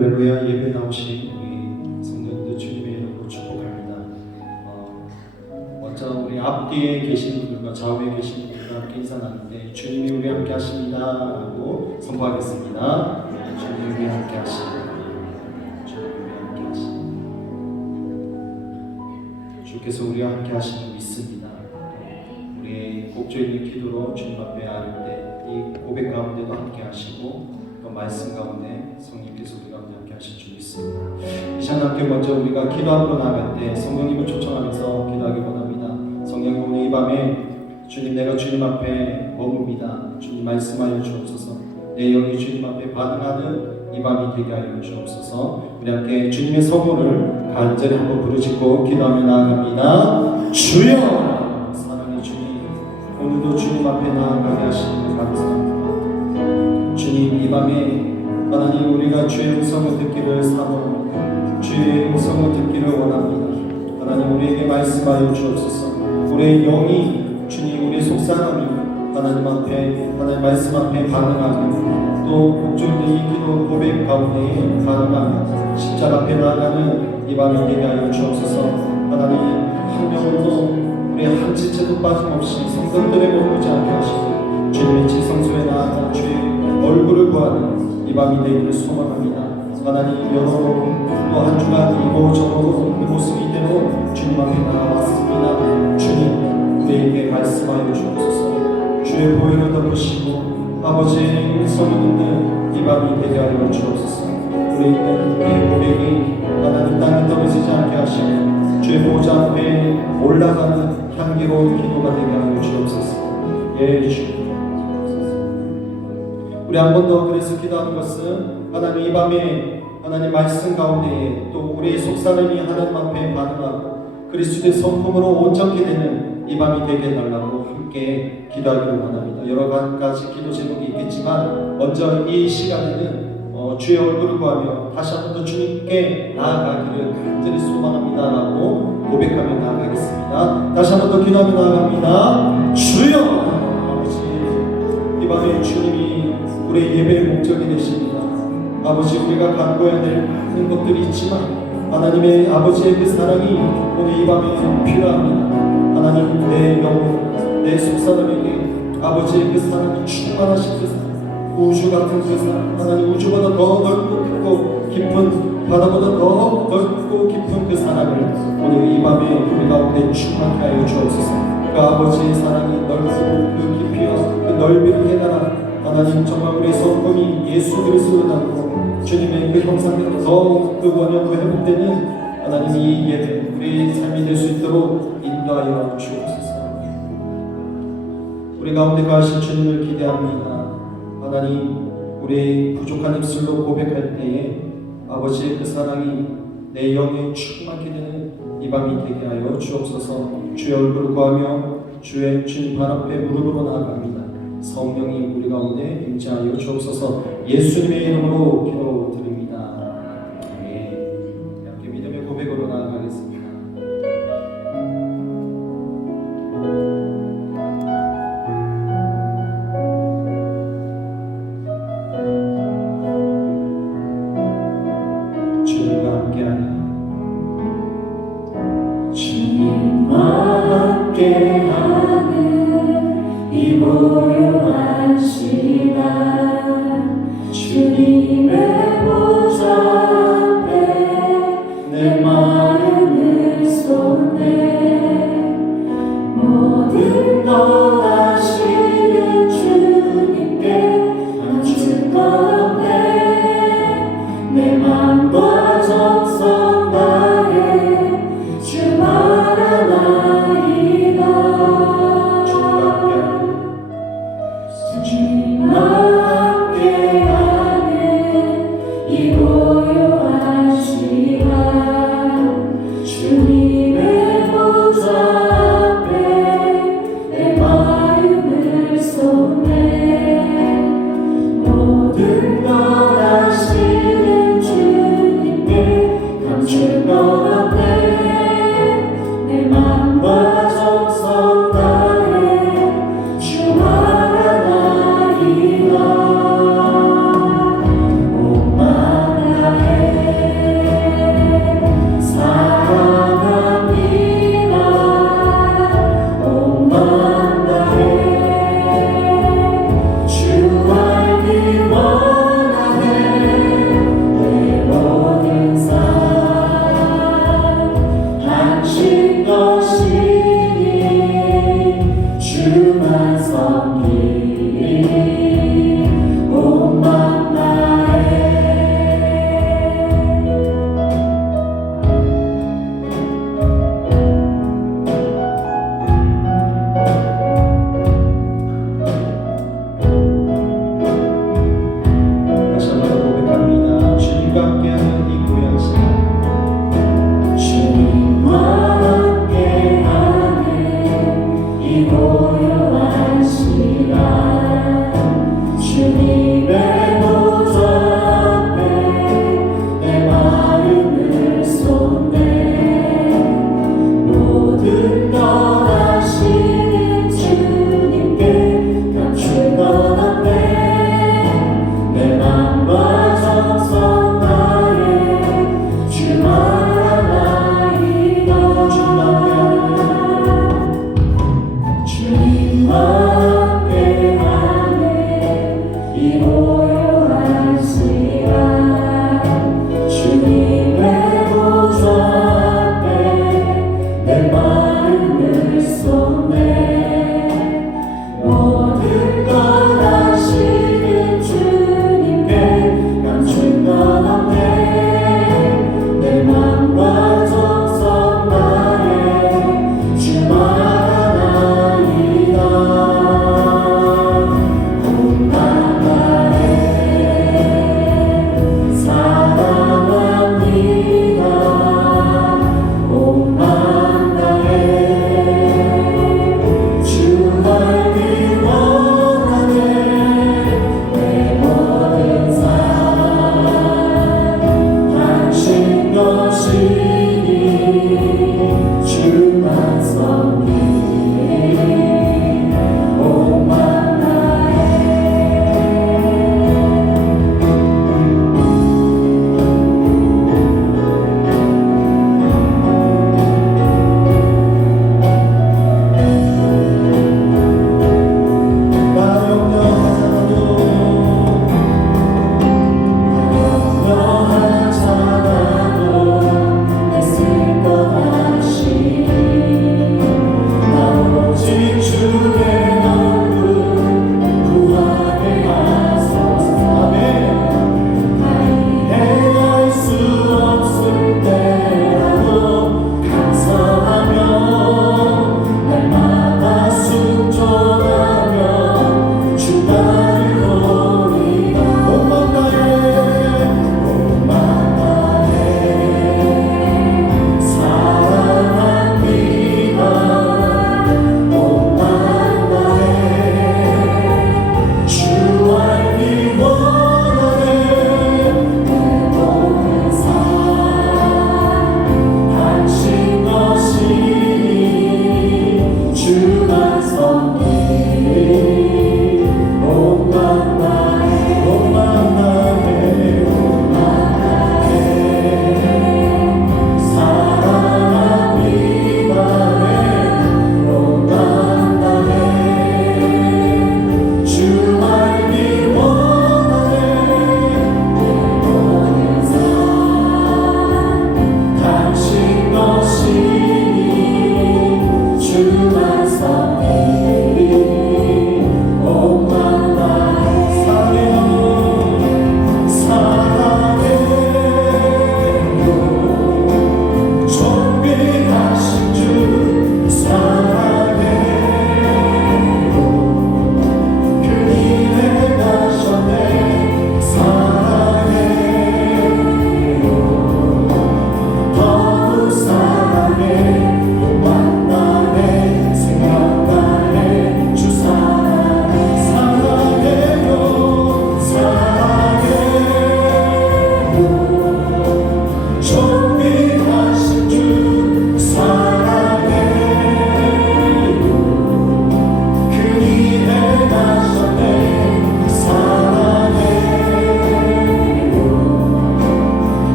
할렐루야. 예배 나오신 우리 성도님들 주님의 이름으로 축복합니다. 먼저 우리 앞뒤에 계신 분들과 좌우에 계신 분들과 함께 인사 나눌 때 주님이 우리 함께 하십니다 라고 선포하겠습니다. 주님이 우리 함께 하십니다. 주님이 우리 함께 하십니다. 주께서 우리와 함께 하시는 믿습니다. 우리의 곡조 있는 기도로 주님 앞에 아릴 때 이 고백 가운데도 함께 하시고 말씀 가운데 성령께서 우리 가운데 함께 하실 줄 믿습니다. 이 시간 함께 먼저 우리가 기도하러 나갈 때 성령님을 초청하면서 기도하기 원합니다. 성령 오늘 이 밤에 주님, 내가 주님 앞에 머뭅니다. 주님 말씀하여 주옵소서. 내 영이 주님 앞에 반응하는 이 밤이 되게 하여 주옵소서. 우리 함께 주님의 성호를 간절히 한번 부르짖고 기도하며 나아갑니다. 주여! 사랑의 주님, 오늘도 주님 앞에 나아가게 하시는 감사합니다. 주님, 이 밤에 하나님 우리가 주의 음성을 듣기를 사모합니다. 주의 음성을 듣기를 원합니다. 하나님 우리에게 말씀하여 주옵소서. 우리의 영이 주님, 우리의 속사람이 하나님 앞에, 하나님 말씀 앞에 반응하며 또 목적인 이 기도 고백 가운데 반응하며 십자가 앞에 나아가는 이 밤이 되게 하여 주옵소서. 하나님 한 명도 우리의 한 지체도 빠짐없이 성도들의 머무르지 않게 하시고 주님의 지성소에 나아가 주의 얼굴을 구하는 이 밤이 되기를 소망합니다. 하나님 여러 또 한 주간 이곳저곳 그 모습 이대로 주님 앞에 나아왔습니다. 주님 우리에게 말씀하여 주옵소서. 주의 보혈을 덮으시고 아버지의 음성을 듣는 이 밤이 되게 하여 주옵소서. 우리의 고백이 하나님 땅에 떨어지지 않게 하시고 주의 보좌 앞에 올라가는 향기로운 기도가 되게 하여 주옵소서. 예 주님, 우리 한 번 더 그래서 기도하는 것은 하나님 이 밤에 하나님 말씀 가운데 또 우리의 속사람이 하나님 앞에 반응하고 그리스도의 성품으로 온전케 되는 이 밤이 되게 해달라고 함께 기도하기를 원합니다. 여러 가지 기도 제목이 있겠지만 먼저 이 시간에는 주의 얼굴을 구하며 다시 한 번 더 주님께 나아가기를 간절히 소망합니다 라고 고백하며 나아가겠습니다. 다시 한 번 더 기도하며 나아갑니다. 주여! 아버지, 이 밤에 주님이 우리의 예배의 목적이 되십니다. 아버지, 우리가 갖고야 될 많은 것들이 있지만 하나님의 아버지의 그 사랑이 오늘 이 밤에 필요합니다. 하나님 내 영혼, 내 속사람에게 아버지의 그 사랑이 충만하신 그 사랑, 우주 같은 그 사랑, 하나님 우주보다 더 넓고 크고 깊은 바다보다 더 넓고 깊은 그 사랑을 오늘 이 밤에 우리 가운데 충만케 하여 주옵소서. 그 아버지의 사랑이 넓고 그 깊이와 그 넓이를 깨달아 하나님 정말 우리의 성품이 예수 그리스도로 닮고 주님의 그 형상대로 더욱 그 원형으로 회복되는 하나님 이 예배 우리의 삶이 될 수 있도록 인도하여 주옵소서. 우리 가운데 가신 주님을 기대합니다. 하나님 우리의 부족한 입술로 고백할 때에 아버지의 그 사랑이 내 영에 충만케 되는 이 밤이 되게 하여 주옵소서. 주의 얼굴을 구하며 주의 주님 발 앞에 무릎으로 나아갑니다. 성령이 우리 가운데 임재하여 주옵소서. 예수님의 이름으로 기도드립니다. 아멘. 함께 믿음의 고백으로 나아가겠습니다. 주님과 함께하는 이 고요한 시간 주님의 보좌 앞에 내 마음을 쏟네. 모든 것 아시는 주님께 감출 것 없네. 내 맘과 정성 다해 주 바라나이다. 이 고요한 시간 주님의 보좌 앞에 내 마음을 쏟네. 모든 것 아시는 주님께 감출 것 없네. 내 맘과 정성 다해 주 바라나이다. 주님의 보좌 앞에 내 마음을 쏟네 모든 것 아시는 주님께 감출 것 없네 내 맘과 정성 다해 주만나이다 주님과 함께하네 이 모여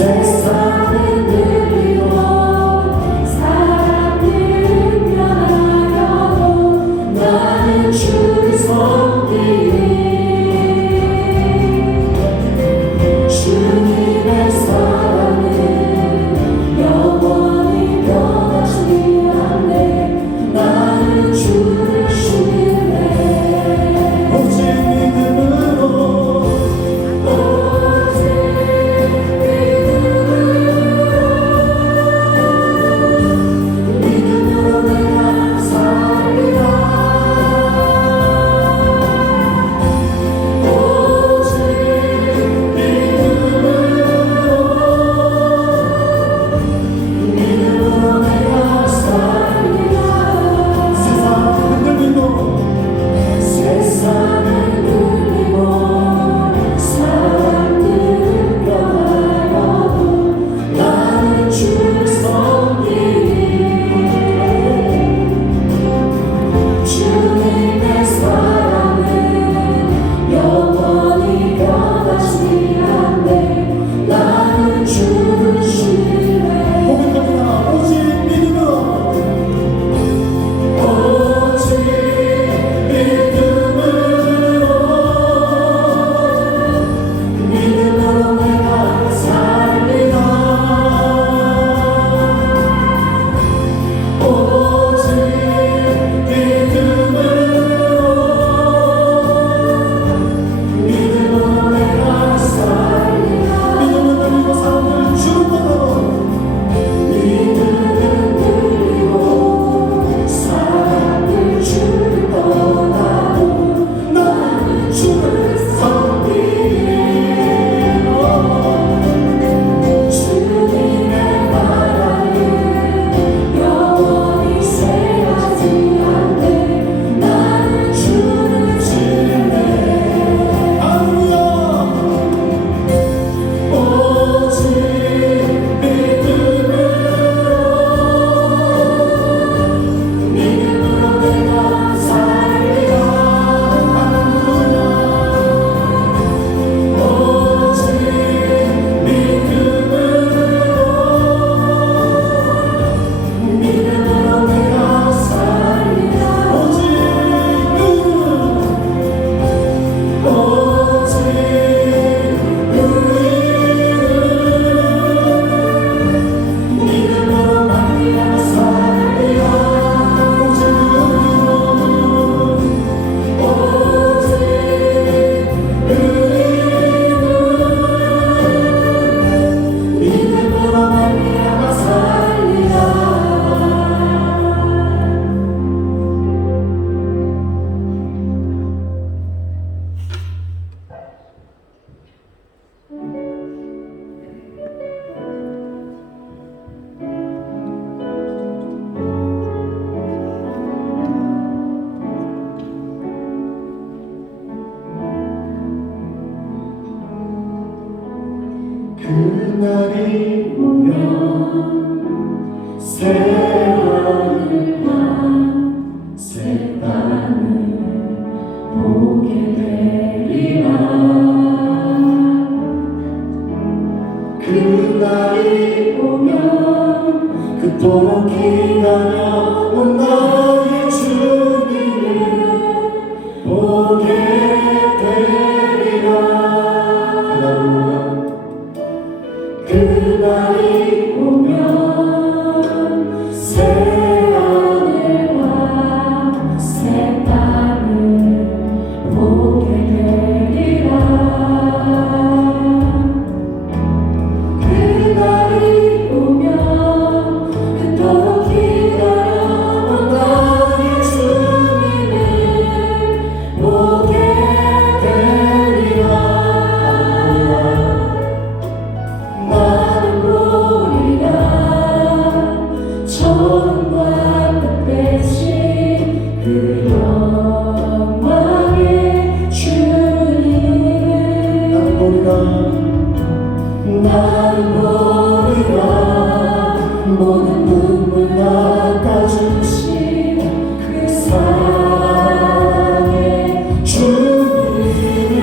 세상은 들리고 사람들은 변하여도 나는 주를 섬기리. 주님의 사랑은 영원히 변하지 않네. 나는 주를 신뢰. 오직 믿음으로 오직 믿음으로 내가 살리라. 오직 믿음으로 내가 살리라. 세상을 흔들리고 세상은 들리고 사람들은 변하여도 나는 주를 섬기리. 주님의 사랑은 영원히 변하지 않네. 나는 주를 신뢰. 고백합니다. 오직 믿음으로 오직 믿음으로 내가 살리라. 오직 믿음으로 내가 살리라. 믿음을 가지고 사람을 주름받아도 믿음은 들리고 사람들 주를 떠나도 나는 주를 섬기리. 주님의 나라는 영원히 새하지 않네. 나는 주를 신뢰. 할렐루야. 오직 믿음으로 내가 살리라. 오직 믿음으로 내가 살리라. 오직 믿음으로 말미암아 살리라. 오직 믿음으로 말미암아 살리라. 그날이 오면 새 하늘과 새 땅을 보게 되리라. 그날이 오면 그토록 기다려온 나의 주님을 보게 되리라. 그날이 오면 새 하늘과 새 땅을 보게 되리라. 그날이 오면 그토록 기다려온 나의 주님을 보게 되리라. 나는 보리라. 처음과 끝까지 그 영광의 주님을 나는 보리라. 모든 눈물 닦아주신 그 사랑의 주님을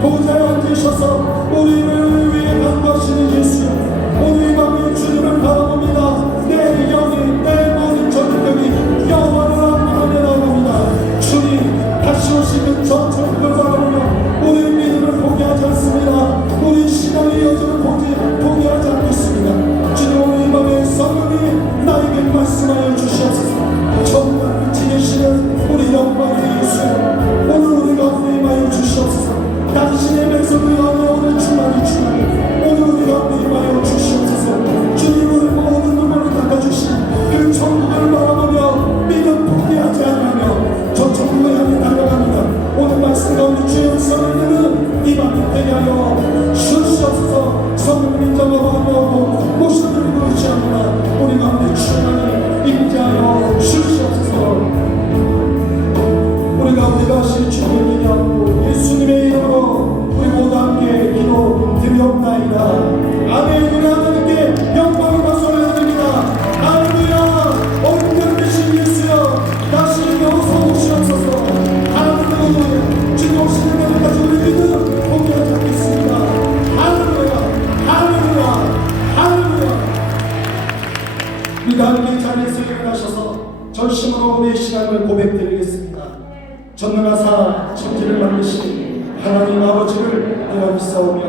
보좌에 앉으셔서 우리를 위해 간구하시는 예수, 오늘 이 밤에 주님 전심으로 우리의 신앙을 고백드리겠습니다. 전능하사 천지를 만드신 하나님 아버지를 내가 믿사오며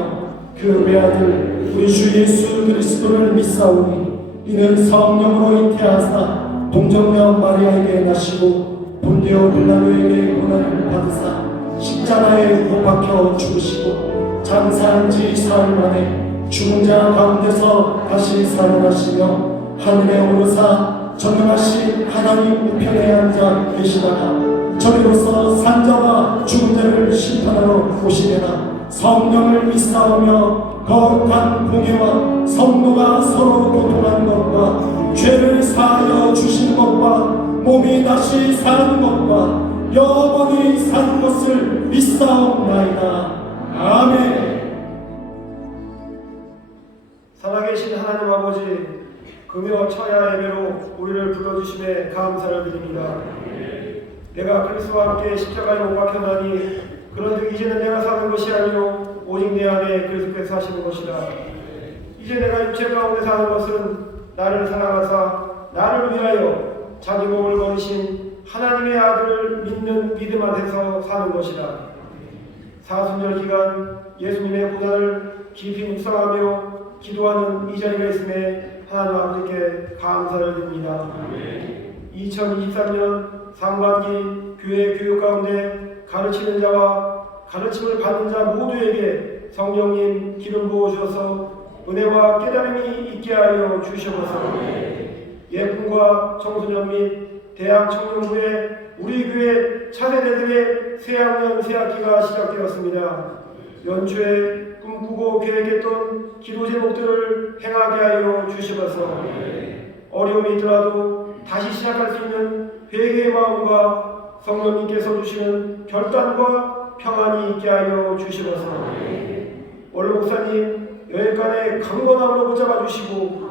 그 외아들 우리 주 예수 그리스도를 믿사오니 이는 성령으로 잉태하사 동정녀 마리아에게 나시고 본디오 빌라도에게 고난을 받으사 십자가에 못 박혀 죽으시고 장사한 지 사흘 만에 죽은 자 가운데서 다시 살아나시며 하늘에 오르사 전능하신 하나님 우편에 앉아 계시다가 저리로서 산자와 죽은 자를 심판하러 오시리라. 성령을 믿사오며 거룩한 공예와 성도가 서로 교통하는 것과 죄를 사하여 주시는 것과 몸이 다시 사는 것과 영원히 사는 것을 믿사옵나이다. 아멘. 살아계신 하나님 아버지, 금요 처야 예배로 우리를 불러주심에 감사를 드립니다. 내가 그리스도와 함께 십자가에 못 박혀나니 그런즉 이제는 내가 사는 것이 아니요 오직 내 안에 그리스도께서 사시는 것이다. 이제 내가 육체 가운데 사는 것은 나를 사랑하사 나를 위하여 자기 몸을 거두신 하나님의 아들을 믿는 믿음 안에서 사는 것이다. 사순절 기간 예수님의 고난을 깊이 묵상하며 기도하는 이 자리가 있음에 하나님 아버지께 감사를 드립니다. 2023년 상반기 교회 교육 가운데 가르치는 자와 가르침을 받는 자 모두에게 성령님 기름 부어 주셔서 은혜와 깨달음이 있게 하여 주시옵소서. 예품과 청소년 및 대학 청년부에 우리 교회 차세대들의 새학년 새학기가 시작되었습니다. 연초에 꿈꾸고 계획했던 기도 제목들을 행하게 하여 주시옵소서. 어려움이 있더라도 다시 시작할 수 있는 회개의 마음과 성령님께서 주시는 결단과 평안이 있게 하여 주시옵소서. 원로 목사님 여행간에 강건함으로 붙잡아 주시고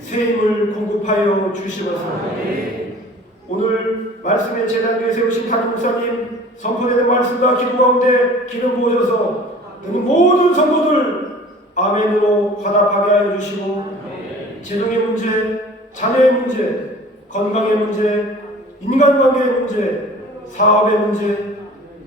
새 힘을 공급하여 주시옵소서. 오늘 말씀의 제단 위에 세우신 담임 목사님 선포되는 말씀과 기도 가운데 기름 부어줘서 너는 모든 성도들 아멘으로 화답하게 하여 주시고 재정의 문제, 자녀의 문제, 건강의 문제, 인간관계의 문제, 사업의 문제,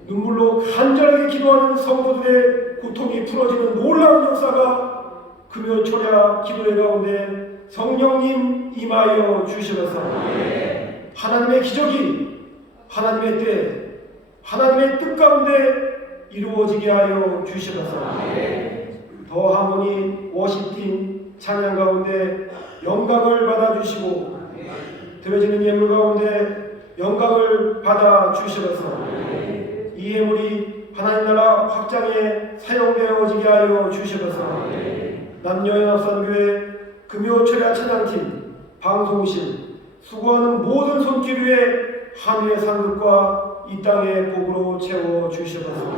눈물로 간절하게 기도하는 성도들의 고통이 풀어지는 놀라운 역사가 금요초ля 기도회 가운데 성령님 임하여 주시옵소서. 하나님의 기적이 하나님의 때, 하나님의 뜻 가운데 이루어지게 하여 주시옵소서. 더 하모니 워십팀 찬양 가운데 영광을 받아주시고 드려지는 예물 가운데 영광을 받아주시옵소서. 이 예물이 하나님 나라 확장에 사용되어지게 하여 주시옵소서. 남녀연합선교회 금요초ля 찬양팀 방송실 수고하는 모든 손길 위에 하늘의 상급과 이 땅의 복으로 채워 주시옵소서.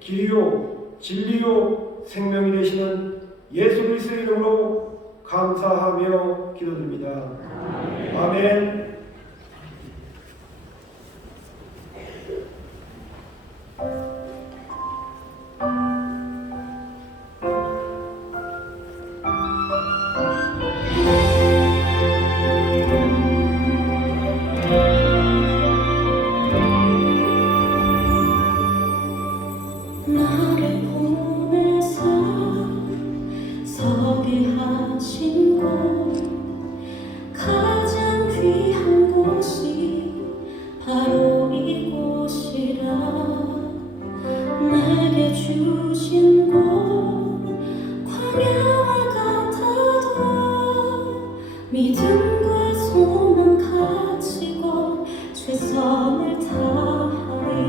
길이요 진리요 생명이 되시는 예수 그리스도의 이름으로 감사하며 기도드립니다. 아멘. 나를 보내사 서게 하신 곳 가장 귀한 곳이 바로 이곳이라 내게 주신 곳 광야와 같아도 믿음과 소망 가지고 최선을 다하리.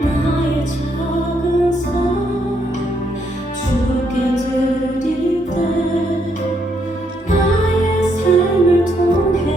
나의 작은 삶 주께 드릴 때 나의 삶을 통해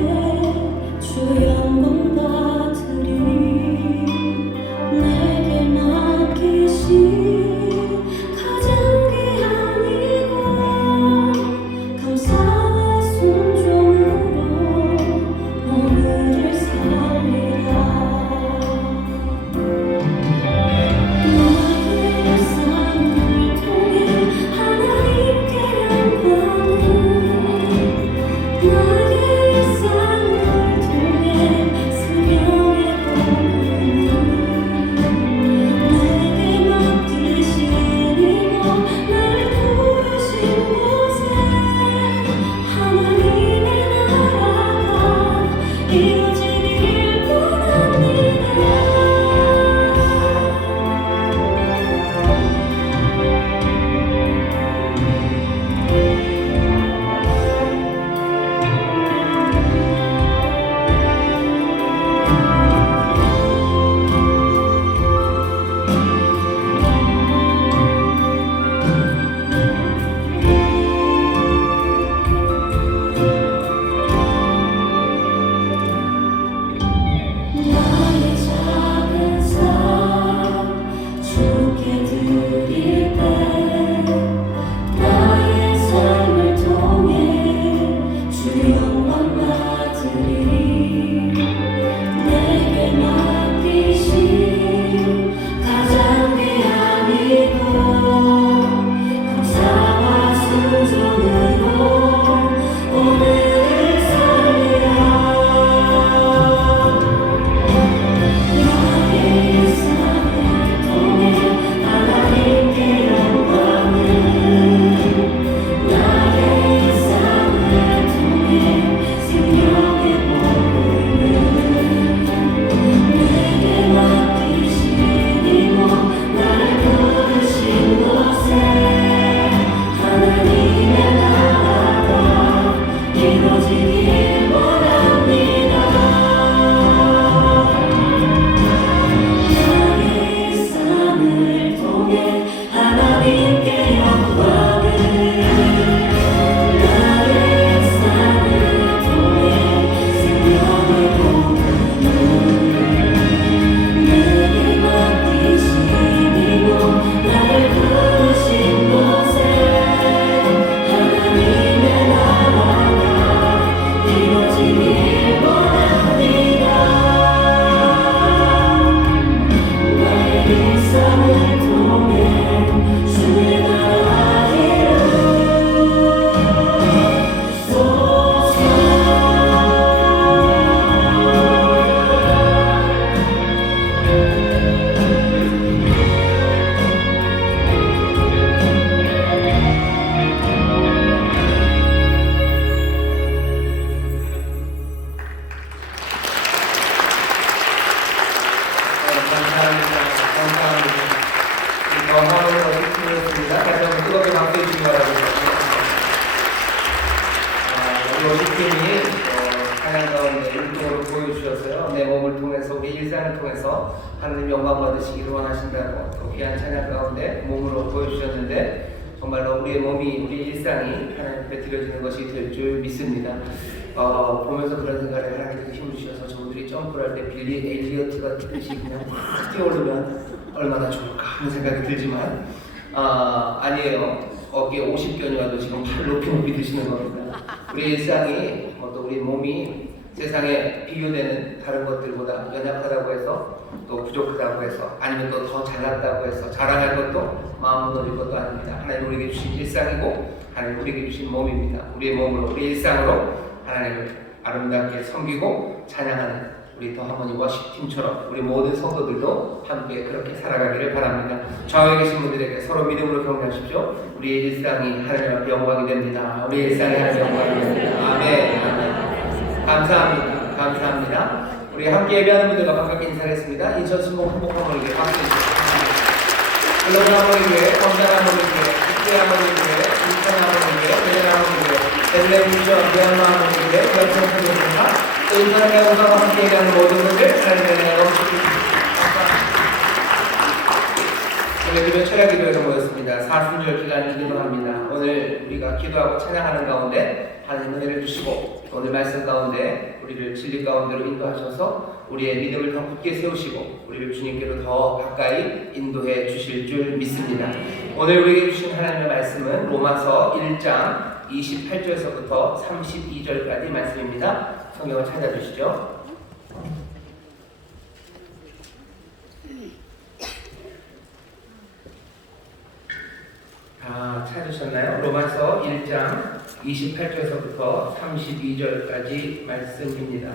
통해서 하나님 영광 받으시기를 원하신다고 또 귀한 찬양 가운데 몸으로 보여주셨는데 정말로 우리의 몸이 우리 일상이 하나님 앞에 드려지는 것이 될 줄 믿습니다. 보면서 그런 생각을 하나님께서 힘을 주셔서 저분들이 점프를 할 때 빌리 에일리어트가 뛰듯이 그냥 확 뛰어오르면 얼마나 좋을까 하는 생각이 들지만 아니에요. 어깨에 50견이 와도 지금 팔 높이 드시는 겁니다. 우리 일상이 또 우리 몸이 세상에 비교되는 다른 것들보다 연약하다고 해서 또 부족하다고 해서 아니면 또 더 잘났다고 해서 자랑할 것도 마음을 놀릴 것도 아닙니다. 하나님 우리에게 주신 일상이고 하나님 우리에게 주신 몸입니다. 우리의 몸으로 우리 일상으로 하나님을 아름답게 섬기고 찬양하는 우리 더 하모니 워십팀처럼 우리 모든 성도들도 함께 그렇게 살아가기를 바랍니다. 좌우에 계신 분들에게 서로 믿음으로 격려하십시오. 우리의 일상이 하나님 앞에 영광이 됩니다. 우리의 일상이 하나님 영광이 됩니다. 아멘. 아멘. 감사합니다. 감사합니다. 우리 함께 예배하는 분들과 반갑게 인사하겠습니다. 인천 순복 한복 하모니께 박수 주시기 글로벌 하모니교회, 검장 하모니교회, 국제 하모니교회, 인천 하모니교회, 대전 하모니교회, 벨레 인천 대한마 하모니교회, 여천 하모니교회, 또 인천의 영광과 함께 예배하는 모든 분들 하나님의 은혜가 넘치기 바랍니다. 오늘 철야 기도에서 모였습니다. 사순절 기간 기도를 합니다. 오늘 우리가 기도하고 찬양하는 가운데 하나님 은혜를 주시고 오늘 말씀 가운데 우리를 진리 가운데로 인도하셔서 우리의 믿음을 더 굳게 세우시고 우리를 주님께로 더 가까이 인도해 주실 줄 믿습니다. 오늘 우리에게 주신 하나님의 말씀은 로마서 1장 28절에서부터 32절까지 말씀입니다. 성경을 찾아주시죠. 다 찾으셨나요? 로마서 1장 28절에서부터 32절까지 말씀입니다.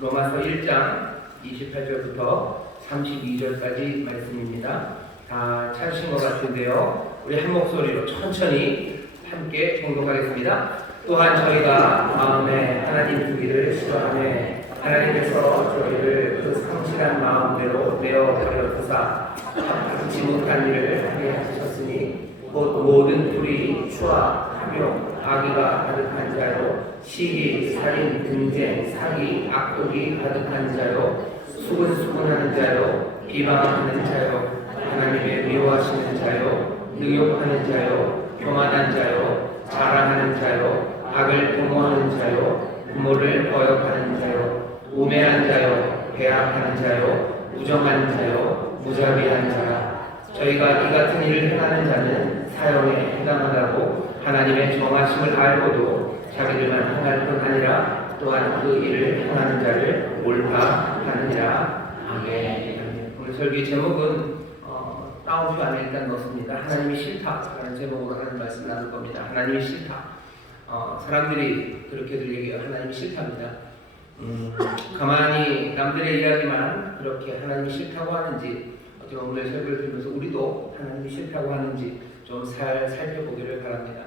로마서 1장 28절부터 32절까지 말씀입니다. 다 찾으신 것 같은데요. 우리 한 목소리로 천천히 함께 공독하겠습니다. 또한 저희가 마음에 하나님 두기를 싫어하며 하나님께서 저희를 그 성실한 마음대로 내어버려 두사 합당치 못한 일을 하게 하셨으니 곧 모든 불의, 추악, 탐욕, 악의가 가득한 자요 시기, 살인, 분쟁, 사기, 악독이 가득한 자요 수근수근하는 자요 비방하는 자요 하나님의 미워하시는 자요 능욕하는 자요 교만한 자요 자랑하는 자요 악을 도모하는 자요 부모를 거역하는 자요 우매한 자요 배악하는 자요 무정한 자요 무자비한 자라 저희가 이 같은 일을 행하는 자는 사형에 해당하다고 하나님의 정하심을 알고도 자기들만 행할 뿐 아니라 또한 그 일을 행하는 자를 옳다하느니라. 아멘. 오늘 설교의 제목은 다운표 안에 일단 넣습니다. 하나님이 싫다라는 제목으로 하는 말씀을 나눌 겁니다. 하나님이 싫다. 사람들이 그렇게들 얘기해요. 하나님이 싫답니다. 가만히 남들의 이야기만 그렇게 하나님이 싫다고 하는지 어떻게 오늘 설교를 들으면서 우리도 하나님이 싫다고 하는지 좀 살펴보기를 바랍니다.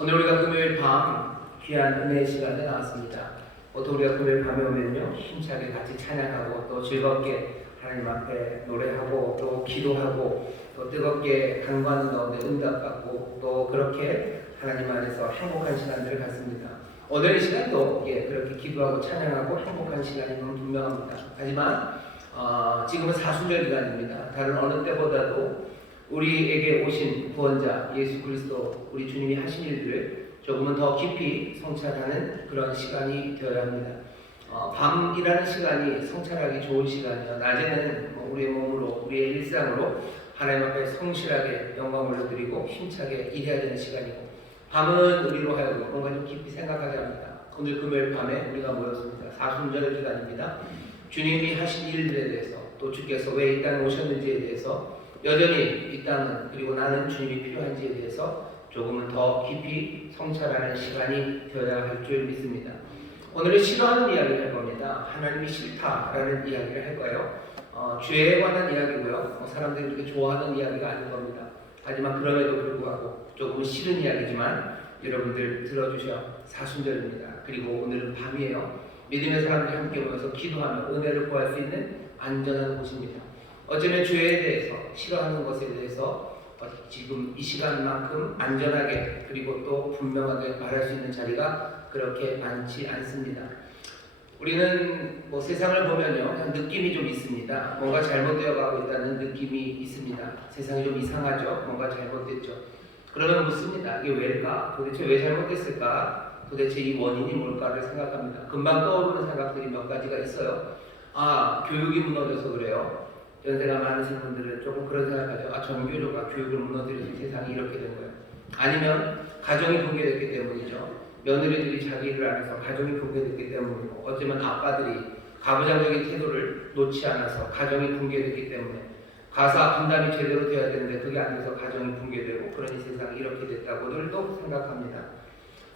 오늘 우리가 금요일 밤 귀한 은혜의 시간에 나왔습니다. 보통 우리가 금요일 밤에 오면요 힘차게 같이 찬양하고 또 즐겁게 하나님 앞에 노래하고 또 기도하고 또 뜨겁게 간구하는 가운데 응답받고 또 그렇게 하나님 안에서 행복한 시간들을 갖습니다. 오늘 이 시간도 그렇게 기도하고 찬양하고 행복한 시간이 너무 분명합니다. 하지만 지금은 사순절 기간입니다. 다른 어느 때보다도 우리에게 오신 구원자 예수 그리스도 우리 주님이 하신 일들을 조금은 더 깊이 성찰하는 그런 시간이 되어야 합니다. 밤이라는 시간이 성찰하기 좋은 시간이요. 낮에는 우리의 몸으로 우리의 일상으로 하나님 앞에 성실하게 영광을 드리고 힘차게 일해야 되는 시간이고 밤은 우리로 하여금 뭔가 좀 깊이 생각하게 합니다. 오늘 금요일 밤에 우리가 모였습니다. 사순절의 기간입니다. 주님이 하신 일들에 대해서 또 주께서 왜 이 땅에 오셨는지에 대해서 여전히 이 땅은 그리고 나는 주님이 필요한지에 대해서 조금은 더 깊이 성찰하는 시간이 되어야 할 줄 믿습니다. 오늘은 싫어하는 이야기를 할 겁니다. 하나님이 싫다라는 이야기를 할 거예요. 죄에 관한 이야기고요. 사람들이 그렇게 좋아하는 이야기가 아닐 겁니다. 하지만 그럼에도 불구하고 조금은 싫은 이야기지만 여러분들 들어주셔. 사순절입니다. 그리고 오늘은 밤이에요. 믿음의 사람들이 함께 모여서 기도하며 은혜를 구할 수 있는 안전한 곳입니다. 어쩌면 죄에 대해서 싫어하는 것에 대해서 지금 이 시간만큼 안전하게 그리고 또 분명하게 말할 수 있는 자리가 그렇게 많지 않습니다. 우리는 뭐 세상을 보면요, 그냥 느낌이 좀 있습니다. 뭔가 잘못되어 가고 있다는 느낌이 있습니다. 세상이 좀 이상하죠. 뭔가 잘못됐죠. 그러면 묻습니다. 이게 왜일까? 도대체 왜 잘못됐을까? 도대체 이 원인이 뭘까를 생각합니다. 금방 떠오르는 생각들이 몇 가지가 있어요. 아, 교육이 무너져서 그래요. 연세가 많으신 분들은 조금 그런 생각하죠. 아, 전교조가 교육을 무너뜨려서 세상이 이렇게 된 거예요. 아니면 가정이 붕괴됐기 때문이죠. 며느리들이 자기 일을 안 해서 가정이 붕괴됐기 때문이고, 어쩌면 아빠들이 가부장적인 태도를 놓지 않아서 가정이 붕괴됐기 때문에 가사 분담이 제대로 돼야 되는데 그게 안 돼서 가정이 붕괴되고, 그러니 세상이 이렇게 됐다고들도 생각합니다.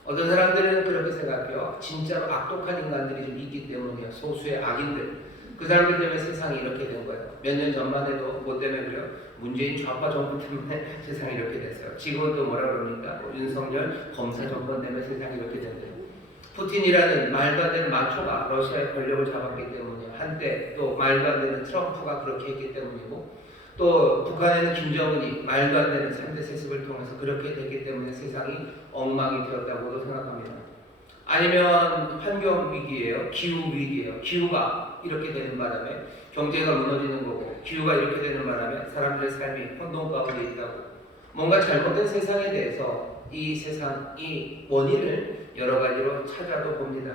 어떤 사람들은 그렇게 생각해요. 진짜로 악독한 인간들이 좀 있기 때문이에요. 소수의 악인들. 그 사람들 때문에 세상이 이렇게 된 거예요. 몇 년 전만 해도 뭐 때문에 그래요? 문재인 좌파 정부 때문에 세상이 이렇게 됐어요. 지금은 또 뭐라 그럽니까? 뭐 윤석열 검사 정권 때문에 세상이 이렇게 된대요. 푸틴이라는 말도 안 되는 마초가 러시아의 권력을 잡았기 때문이에요. 한때 또 말도 안 되는 트럼프가 그렇게 했기 때문이고, 또 북한에는 김정은이 말도 안 되는 3대 세습을 통해서 그렇게 됐기 때문에 세상이 엉망이 되었다고도 생각합니다. 아니면 환경 위기예요. 기후 위기예요. 기후가 이렇게 되는 바람에 경제가 무너지는 거고, 기후가 이렇게 되는 바람에 사람들의 삶이 혼돈 가운데 있다고, 뭔가 잘못된 세상에 대해서 이 세상, 이 원인을 여러 가지로 찾아도 봅니다.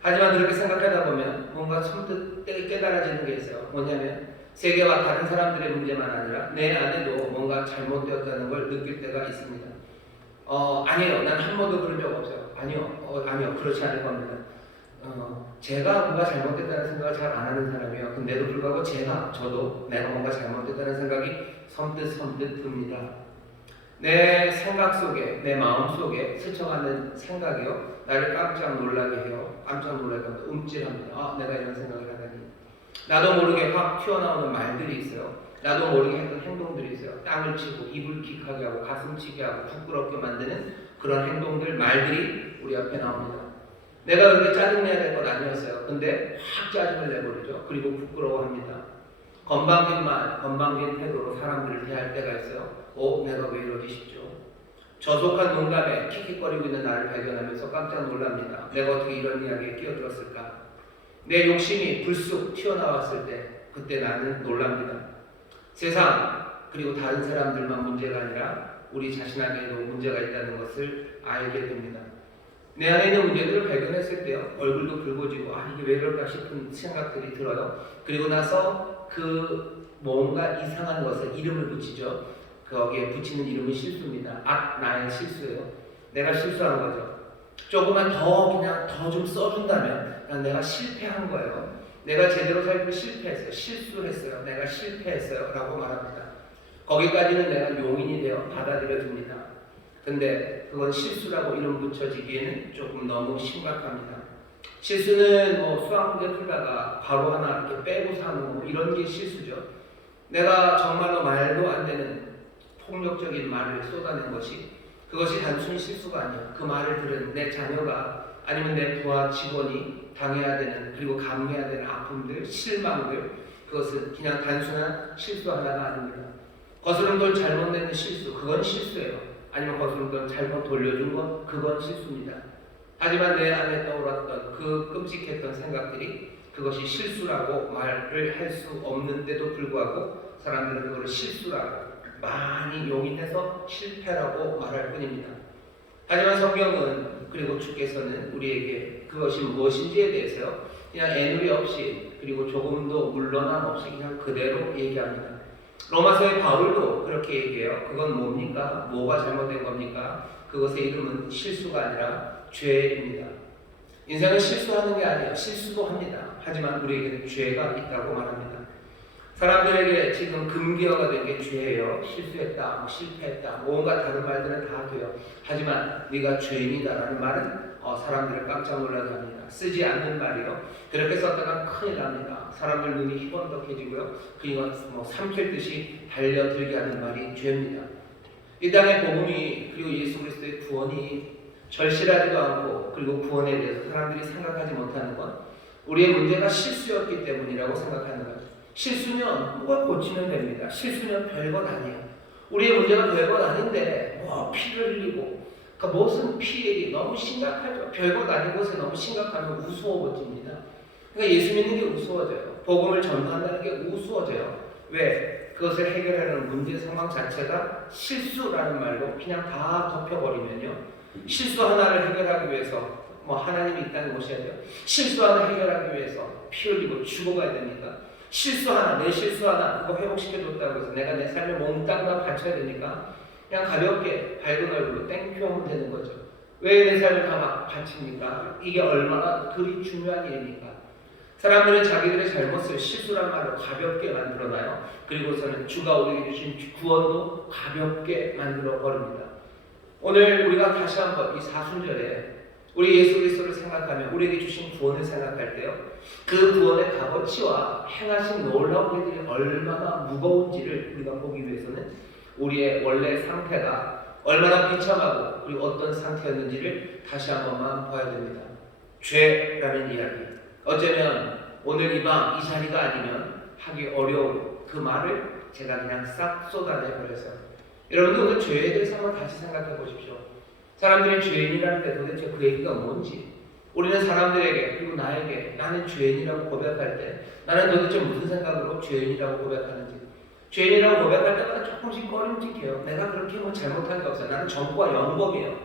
하지만 그렇게 생각하다 보면 뭔가 선뜻 깨달아지는 게 있어요. 뭐냐면 세계와 다른 사람들의 문제만 아니라 내 안에도 뭔가 잘못되었다는 걸 느낄 때가 있습니다. 아니에요. 난 한 번도 그런 적 없어요. 아니요. 그렇지 않을 겁니다. 제가 뭔가 잘못됐다는 생각을 잘 안 하는 사람이에요. 근데도 불구하고 저도 내가 뭔가 잘못됐다는 생각이 선뜻 듭니다. 내 생각 속에, 내 마음 속에 스쳐가는 생각이요, 나를 깜짝 놀라게 해요. 깜짝 놀라게 합니다. 움찔합니다. 아, 내가 이런 생각을 하다니. 나도 모르게 확 튀어나오는 말들이 있어요. 나도 모르게 했던 행동들이 있어요. 땅을 치고 입을 킥하게 하고 가슴 치게 하고 부끄럽게 만드는 그런 행동들, 말들이 우리 앞에 나옵니다. 내가 그렇게 짜증내야 될 건 아니었어요. 근데 확 짜증을 내버리죠. 그리고 부끄러워합니다. 건방진 말, 건방진 태도로 사람들을 대할 때가 있어요. 내가 왜 이러지 싶죠. 저속한 농담에 킥킥거리고 있는 나를 발견하면서 깜짝 놀랍니다. 내가 어떻게 이런 이야기에 끼어들었을까? 내 욕심이 불쑥 튀어나왔을 때 그때 나는 놀랍니다. 세상 그리고 다른 사람들만 문제가 아니라 우리 자신에게도 문제가 있다는 것을 알게 됩니다. 내 안에 있는 문제들을 발견했을 때요, 얼굴도 붉어지고 이게 왜 이럴까 싶은 생각들이 들어요. 그리고 나서 그 뭔가 이상한 것에 이름을 붙이죠. 거기에 붙이는 이름이 실수입니다. 나의 실수예요. 내가 실수한 거죠. 조금만 더 그냥 더 좀 써준다면 내가 실패한 거예요. 내가 제대로 살고 실패했어요. 실수했어요. 내가 실패했어요. 라고 말합니다. 거기까지는 내가 용인이 되어 받아들여집니다. 근데 그건 실수라고 이름 붙여지기에는 조금 너무 심각합니다. 실수는 뭐 수학 문제 풀다가 바로 하나 이렇게 빼고 사는 거 이런 게 실수죠. 내가 정말로 말도 안 되는 폭력적인 말을 쏟아낸 것이, 그것이 단순히 실수가 아니야. 그 말을 들은 내 자녀가 아니면 내 부하 직원이 당해야 되는, 그리고 감내해야 되는 아픔들, 실망들, 그것은 그냥 단순한 실수 하나가 아닙니다. 거스른 돈 잘못 내는 실수, 그건 실수예요. 아니면 거스른 돈 잘못 돌려준 것, 그건 실수입니다. 하지만 내 안에 떠올랐던 그 끔찍했던 생각들이 그것이 실수라고 말을 할 수 없는데도 불구하고 사람들은 그걸 실수라고 많이 용인해서 실패라고 말할 뿐입니다. 하지만 성경은, 그리고 주께서는 우리에게 그것이 무엇인지에 대해서요, 그냥 애누리 없이 그리고 조금도 물러남 없이 그냥 그대로 얘기합니다. 로마서의 바울도 그렇게 얘기해요. 그건 뭡니까? 뭐가 잘못된 겁니까? 그것의 이름은 실수가 아니라 죄입니다. 인생은 실수하는 게 아니에요. 실수도 합니다. 하지만 우리에게는 죄가 있다고 말합니다. 사람들에게 지금 금기어가 된 게 죄예요. 실수했다, 실패했다, 뭔가 다른 말들은 다 돼요. 하지만 네가 죄인이다라는 말은 사람들을 깜짝 놀라게 합니다. 쓰지 않는 말이요. 그렇게 썼다가 큰일 납니다. 사람들 눈이 희번덕해지고요. 그리고 삼킬 듯이 달려들게 하는 말이 죄입니다. 이 땅의 복음이, 그리고 예수 그리스도의 구원이 절실하지도 않고, 그리고 구원에 대해서 사람들이 생각하지 못하는 건 우리의 문제가 실수였기 때문이라고 생각하는 거죠. 실수면 뭐가 고치면 됩니다. 실수면 별것 아니에요. 우리의 문제가 별것 아닌데 피를 흘리고 그러니까 무슨 피해이 너무 심각하죠. 별것 아닌 것에 너무 심각하면 우스워집니다. 그러니까 예수 믿는 게 우스워져요. 복음을 전도한다는 게 우스워져요. 왜? 그것을 해결하는 문제 상황 자체가 실수라는 말로 그냥 다 덮여버리면요. 실수 하나를 해결하기 위해서 하나님이 이 땅에 오셔야 돼요. 실수 하나 해결하기 위해서 피 흘리고 죽어가야 됩니까? 실수 하나, 내 실수 하나 그거 회복시켜줬다고 해서 내가 내 삶을 몽땅 다 바쳐야 되니까 그냥 가볍게 밝은 얼굴로 땡큐 하면 되는 거죠. 왜 내 삶을 다 바칩니까? 이게 얼마나 그리 중요한 일입니까? 사람들은 자기들의 잘못을 실수란 말로 가볍게 만들어놔요. 그리고서는 주가 우리에게 주신 구원도 가볍게 만들어 버립니다. 오늘 우리가 다시 한번 이 사순절에 우리 예수 그리스도를 생각하며 우리에게 주신 구원을 생각할 때요. 그 구원의 값어치와 행하신 놀라운 일들이 얼마나 무거운지를 우리가 보기 위해서는 우리의 원래 상태가 얼마나 비참하고 그리고 어떤 상태였는지를 다시 한 번만 봐야 됩니다. 죄라는 이야기. 어쩌면 오늘 이 밤 이 자리가 아니면 하기 어려운 그 말을 제가 그냥 싹 쏟아내버려서 여러분들 오늘 죄에 대해서 한번 다시 생각해 보십시오. 사람들이 죄인이라는 데 도대체 그 얘기가 뭔지, 우리는 사람들에게 그리고 나에게 나는 죄인이라고 고백할 때 나는 도대체 무슨 생각으로 죄인이라고 고백하는지, 죄인이라고 고백할 때마다 조금씩 꺼림직해요. 내가 그렇게 잘못한 게 없어요. 나는 전과 영범이에요.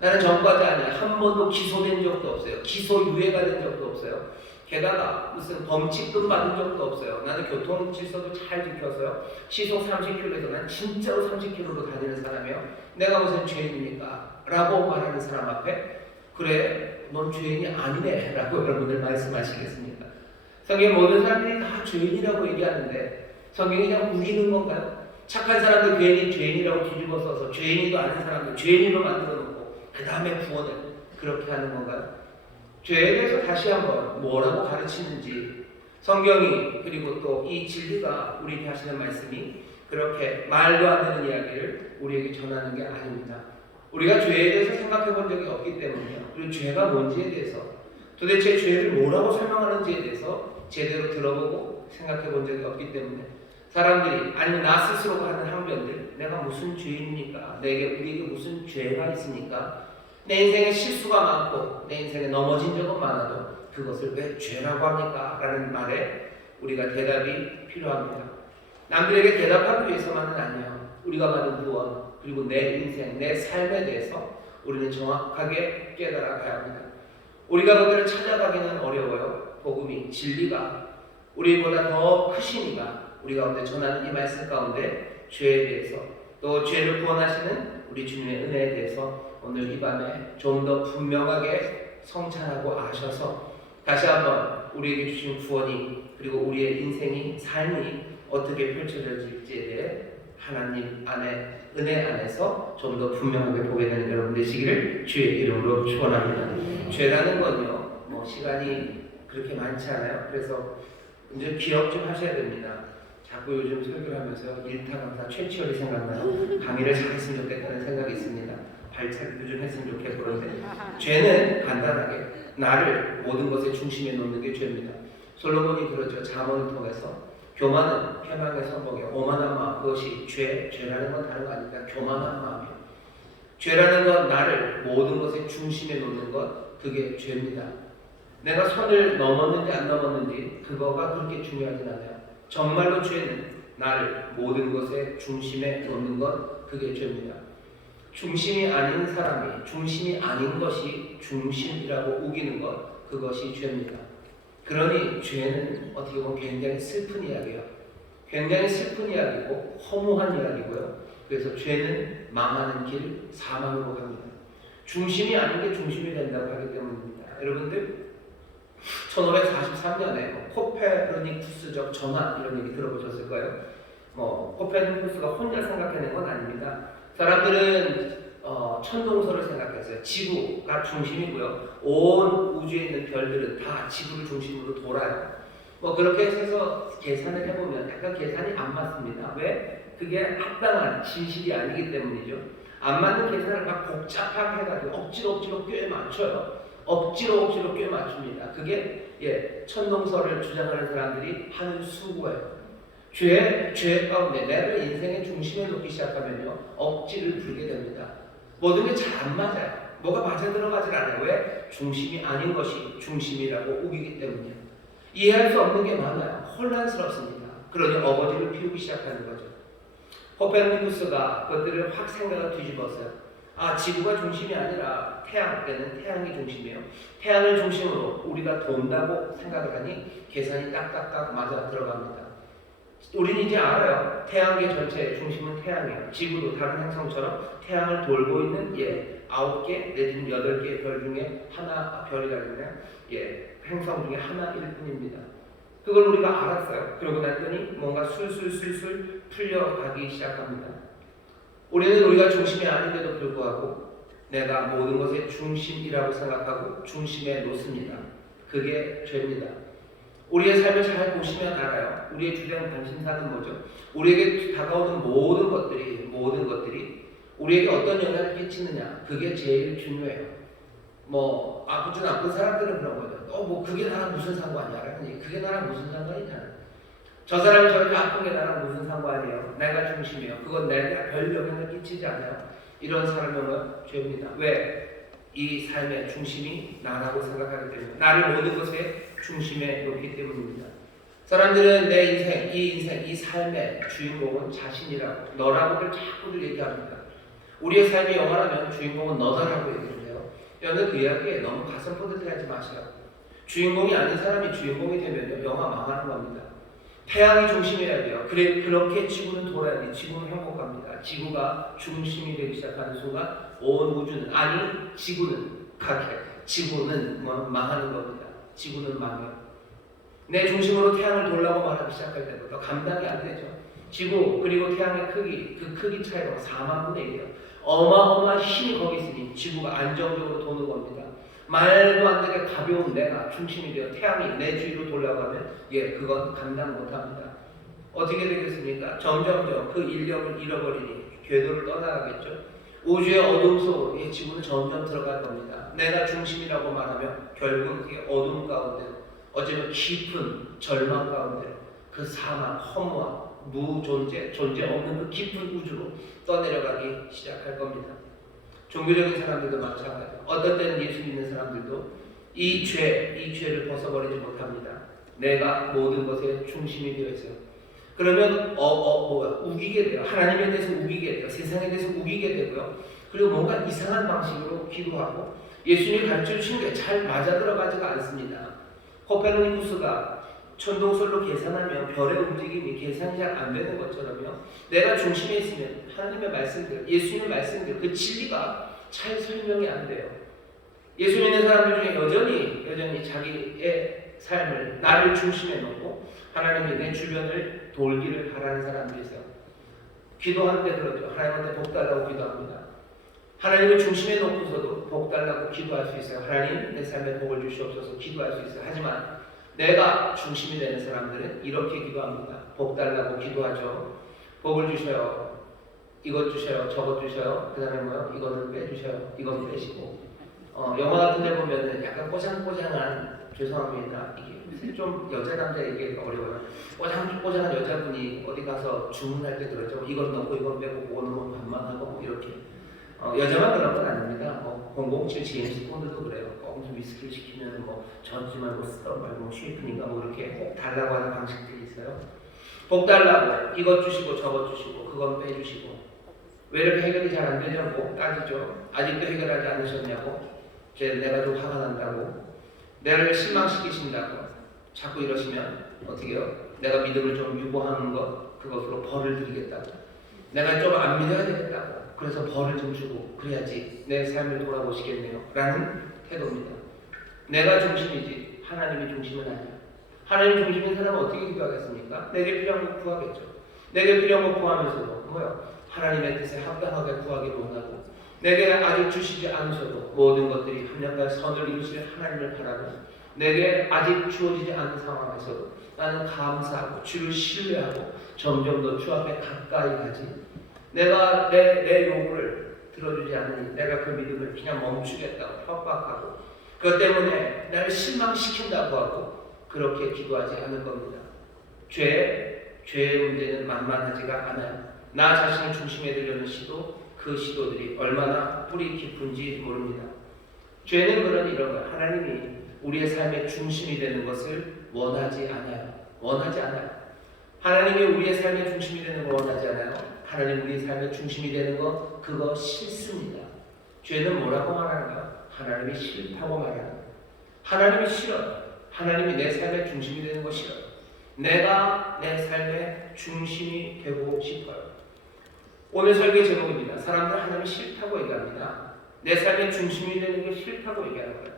나는 전과자 아니야. 한 번도 기소된 적도 없어요. 기소유예가 된 적도 없어요. 게다가 무슨 범칙금 받은 적도 없어요. 나는 교통 질서도 잘 지켜서요. 시속 30km에서 난 진짜로 30km로 다니는 사람이에요. 내가 무슨 죄인입니까? 라고 말하는 사람 앞에 그래 넌 죄인이 아니네 라고 여러분들 말씀하시겠습니까? 성경 모든 사람들이 다 죄인이라고 얘기하는데 성경이 그냥 우기는 건가요? 착한 사람들 괜히 죄인이라고 뒤집어 써서 죄인이도 아닌 사람들 죄인으로 만들어 놓고 그 다음에 구원을 그렇게 하는 건가요? 죄에 대해서 다시 한번 뭐라고 가르치는지 성경이 그리고 또 이 진리가 우리에게 하시는 말씀이 그렇게 말도 안 되는 이야기를 우리에게 전하는 게 아닙니다. 우리가 죄에 대해서 생각해 본 적이 없기 때문이요. 그리고 죄가 뭔지에 대해서 도대체 죄를 뭐라고 설명하는지에 대해서 제대로 들어보고 생각해 본 적이 없기 때문에 사람들이 아니면 나 스스로가 하는 항변들 내가 무슨 죄입니까? 우리에게 무슨 죄가 있습니까? 내 인생에 실수가 많고 내 인생에 넘어진 적은 많아도 그것을 왜 죄라고 합니까? 라는 말에 우리가 대답이 필요합니다. 남들에게 대답하기 위해서만은 아니에요. 우리가 받은 구원 그리고 내 인생, 내 삶에 대해서 우리는 정확하게 깨달아가야 합니다. 우리가 그들을 찾아가기는 어려워요. 복음이, 진리가 우리보다 더 크시니까 우리 가운데 전하는 이 말씀 가운데 죄에 대해서 또 죄를 구원하시는 우리 주님의 은혜에 대해서 오늘 이 밤에 좀 더 분명하게 성찰하고 아셔서 다시 한번 우리에게 주신 구원이 그리고 우리의 인생이 삶이 어떻게 펼쳐질지에 대해 하나님 안에 은혜 안에서 좀 더 분명하게 보게 되는 여러분 되시기를 주의 이름으로 축원합니다. 죄라는 건요 시간이 그렇게 많지 않아요. 그래서 이제 기억 좀 하셔야 됩니다. 자꾸 요즘 설교를 하면서 일타 강사 최치열이 생각나요. 강의를 잘했으면 좋겠다는 생각이 있습니다. 발차기도 좀 했으면 좋겠고 그런데 죄는 간단하게 나를 모든 것의 중심에 놓는 게 죄입니다. 솔로몬이 그러죠. 잠언을 통해서 교만은 패망의 선봉이요 오만한 마음 그것이 죄라는 건 다른 거 아닙니다. 교만한 마음이요. 죄라는 건 나를 모든 것의 중심에 놓는 것 그게 죄입니다. 내가 선을 넘었는지 안 넘었는지 그거가 그렇게 중요하진 않아요. 정말로 죄는 나를 모든 것의 중심에 놓는 것 그게 죄입니다. 중심이 아닌 사람이 중심이 아닌 것이 중심이라고 우기는 것 그것이 죄입니다. 그러니 죄는 어떻게 보면 굉장히 슬픈 이야기예요. 굉장히 슬픈 이야기고 허무한 이야기고요. 그래서 죄는 망하는 길 사망으로 갑니다. 중심이 아닌 게 중심이 된다고 하기 때문입니다. 여러분들 1543년에 코페르니쿠스적 전환 이런 얘기 들어보셨을 거예요. 코페르니쿠스가 혼자 생각해낸 건 아닙니다. 사람들은 천동설을 생각했어요. 지구가 중심이고요. 온 우주에 있는 별들은 다 지구를 중심으로 돌아요. 그렇게 해서 계산을 해보면 약간 계산이 안 맞습니다. 왜? 그게 합당한 진실이 아니기 때문이죠. 안 맞는 계산을 막 복잡하게 해가지고 억지로 꽤 맞춰요. 억지로 꽤 맞춥니다. 그게 천동설을 주장하는 사람들이 하는 수고예요. 죄 가운데 내가 인생의 중심에 놓기 시작하면요 억지를 부리게 됩니다. 모든 게 잘 안 맞아요. 뭐가 맞아 들어가질 않아요. 왜? 중심이 아닌 것이 중심이라고 우기기 때문이에요. 이해할 수 없는 게 많아요. 혼란스럽습니다. 그러니 어거지를 피우기 시작하는 거죠. 코페르니쿠스가 그것들을 확 생각을 뒤집었어요. 아, 지구가 중심이 아니라 태양에는 태양이 중심이에요. 태양을 중심으로 우리가 돈다고 생각을 하니 계산이 딱딱딱 맞아 들어갑니다. 우리는 이제 알아요. 태양계 전체의 중심은 태양이에요. 지구도 다른 행성처럼 태양을 돌고 있는 9개 내지는 8개의 별 중에 하나, 별이라면 행성 중에 하나일 뿐입니다. 그걸 우리가 알았어요. 그러고 났더니 뭔가 술술술술 풀려가기 시작합니다. 우리가 중심이 아닌데도 불구하고 내가 모든 것의 중심이라고 생각하고 중심에 놓습니다. 그게 죄입니다. 우리의 삶을 잘 보시면 알아요. 우리의 주된 관심사는 뭐죠? 우리에게 다가오는 모든 것들이 우리에게 어떤 영향을 끼치느냐, 그게 제일 중요해요. 뭐 아프지 나쁜 사람들은 그런 거죠. 그게 나랑 무슨 상관이야? 그게 나랑 무슨 상관이냐? 저 사람이 저렇게 아픈 게 나랑 무슨 상관이에요? 내가 중심이에요. 그건 내가 별 영향을 끼치지 않아요. 이런 사람은 죄입니다. 왜? 이 삶의 중심이 나라고 생각하기 때문에, 나를 모든 것의 중심에 놓기 때문입니다. 사람들은 내 인생, 이 삶의 주인공은 자신이라고, 너라고들 자꾸들 얘기합니다. 우리의 삶의 영화라면 주인공은 너다라고 얘기를 해요. 여러분 그 이야기에 너무 가슴 뿌듯해하지 마시라고. 주인공이 아닌 사람이 주인공이 되면 영화 망하는 겁니다. 태양이 중심이어야 돼요. 그렇게 지구는 돌아야 돼요. 지구는 행복합니다. 지구가 중심이 되기 시작하는 순간 온 우주는, 아니 지구는 망하는 겁니다. 지구는 망해요. 내 중심으로 태양을 돌라고 말하기 시작할 때부터 감당이 안 되죠. 지구 그리고 태양의 크기, 그 크기 차이가 4만 분의 1이에요. 어마어마한 힘이 거기 있으니 지구가 안정적으로 도는 겁니다. 말도 안 되게 가벼운 내가 중심이 되어 태양이 내 주위로 돌아가면 그건 감당 못합니다. 어떻게 되겠습니까? 점점점 그 인력을 잃어버리니 궤도를 떠나가겠죠. 우주의 어둠 속으로 지구는 점점 들어갈 겁니다. 내가 중심이라고 말하면 결국 그게 어둠 가운데, 어쩌면 깊은 절망 가운데, 그 사막, 허무함, 무존재, 존재 없는 그 깊은 우주로 떠내려가기 시작할 겁니다. 종교적인 사람들도 마찬가지예요. 어떤 때는 예수 믿는 사람들도 이 죄를 벗어버리지 못합니다. 내가 모든 것의 중심이 되어 있어요. 그러면 우기게 돼요. 하나님에 대해서 우기게 돼요. 세상에 대해서 우기게 되고요. 그리고 뭔가 이상한 방식으로 기도하고 예수님이 가르쳐 주신 게 잘 맞아 들어가지가 않습니다. 코페르니쿠스가 천동설로 계산하면 별의 움직임이 계산이 잘 안 되는 것처럼요. 내가 중심에 있으면 하나님의 말씀들, 예수님의 말씀들, 그 진리가 잘 설명이 안 돼요. 예수 믿는 사람들 중에 여전히 자기의 삶을, 나를 중심에 놓고 하나님이 내 주변을 돌기를 바라는 사람들이 있어요. 기도하는데 그러죠. 하나님한테 복 달라고 기도합니다. 하나님을 중심에 놓고서도 복 달라고 기도할 수 있어요. 하나님 내 삶에 복을 주시옵소서 기도할 수 있어요. 하지만 내가 중심이 되는 사람들은 이렇게 기도합니다. 복 달라고 기도하죠. 복을 주셔요. 이것 주셔요. 저것 주셔요. 그 다음에 이거는 빼주셔요. 이건 빼시고. 영화 같은 데 보면은 약간 꼬장꼬장한, 죄송합니다. 이게 좀 여자 남자 얘기가 어려워요. 꼬장꼬장한 여자분이 어디 가서 주문할 때 그러죠. 이건 넣고 이건 빼고 그거는 뭐 반만 하고 이렇게. 여자만 그런 건 아닙니다. 007 제임스 본드도 그래요. 무슨 위스키를 시키면 저지 말고 쓰더 말고 쉐이프니까 이렇게 꼭 달라고 하는 방식들이 있어요. 복 달라고 이것 주시고 저것 주시고 그건 빼주시고 왜 이렇게 해결이 잘 안 되냐고 따지죠. 아직도 해결하지 않으셨냐고. 내가 좀 화가 난다고. 나를 실망시키신다고. 자꾸 이러시면 어떻게 해요? 내가 믿음을 좀 유보하는 그것으로 벌을 드리겠다고. 내가 좀 안 믿어야 되겠다고. 그래서 벌을 좀 주고 그래야지 내 삶을 돌아보시겠네요. 라는 태도입니다. 내가 중심이지 하나님이 중심은 아니야. 하나님 중심인 사람은 어떻게 기도하겠습니까? 내게 필요한 거 구하겠죠. 내게 필요한 거 구하면서도 하나님의 뜻에 합당하게 구하기를 원하고 내게 아직 주시지 않으셔도 모든 것들이 합력과 선을 이루실 하나님을 바라고 내게 아직 주어지지 않은 상황에서도 나는 감사하고 주를 신뢰하고 점점 더 주 앞에 가까이 가지. 내가 내 요구를 들어주지 않으니 내가 그 믿음을 그냥 멈추겠다고 협박하고 그것 때문에 나를 실망시킨다고 하고 그렇게 기도하지 않을 겁니다. 죄의 문제는 만만하지가 않아요. 나 자신을 중심에 두려는 시도 그 시도들이 얼마나 뿌리 깊은지 모릅니다. 죄는 그런 이런 거예요. 하나님이 우리의 삶의 중심이 되는 것을 원하지 않아요. 원하지 않아요. 하나님이 우리의 삶의 중심이 되는 거 원하지 않아요. 하나님 우리의 삶의 중심이 되는 거 그거 싫습니다. 죄는 뭐라고 말하는가? 하나님이 싫다고 말하는 거예요. 하나님이 싫어요. 하나님이 내 삶의 중심이 되는 거 싫어요. 내가 내 삶의 중심이 되고 싶어요. 오늘 설교 제목입니다. 사람들은 하나님이 싫다고 얘기합니다. 내 삶의 중심이 되는 게 싫다고 얘기하는 거예요.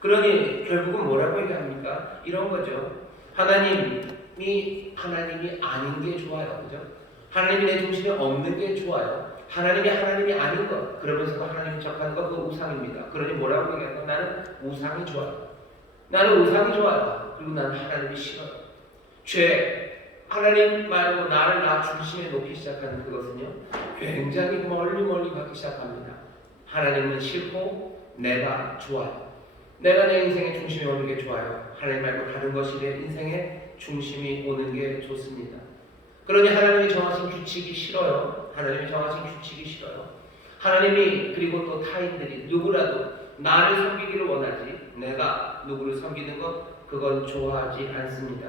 그러니 결국은 뭐라고 얘기합니까? 이런 거죠. 하나님이 아닌 게 좋아요. 그죠? 하나님이 내 중심에 없는 게 좋아요. 하나님이 아닌 것. 그러면서도 하나님이 척하는 것 그거 우상입니다. 그러니 뭐라고 얘기하는 거예요? 나는 우상이 좋아요. 나는 우상이 좋아요. 그리고 나는 하나님이 싫어요. 죄, 하나님 말고 나를 나 중심에 놓기 시작하는 그것은요 굉장히 멀리 가기 시작합니다. 하나님은 싫고 내가 좋아요. 내가 내 인생의 중심에 오는 게 좋아요. 하나님 말고 다른 것이 내 인생의 중심이 오는 게 좋습니다. 그러니 하나님이 정하신 규칙이 싫어요. 하나님이 정하신 규칙이 싫어요. 하나님이 그리고 또 타인들이 누구라도 나를 섬기기를 원하지 내가 누구를 섬기는 것 그건 좋아하지 않습니다.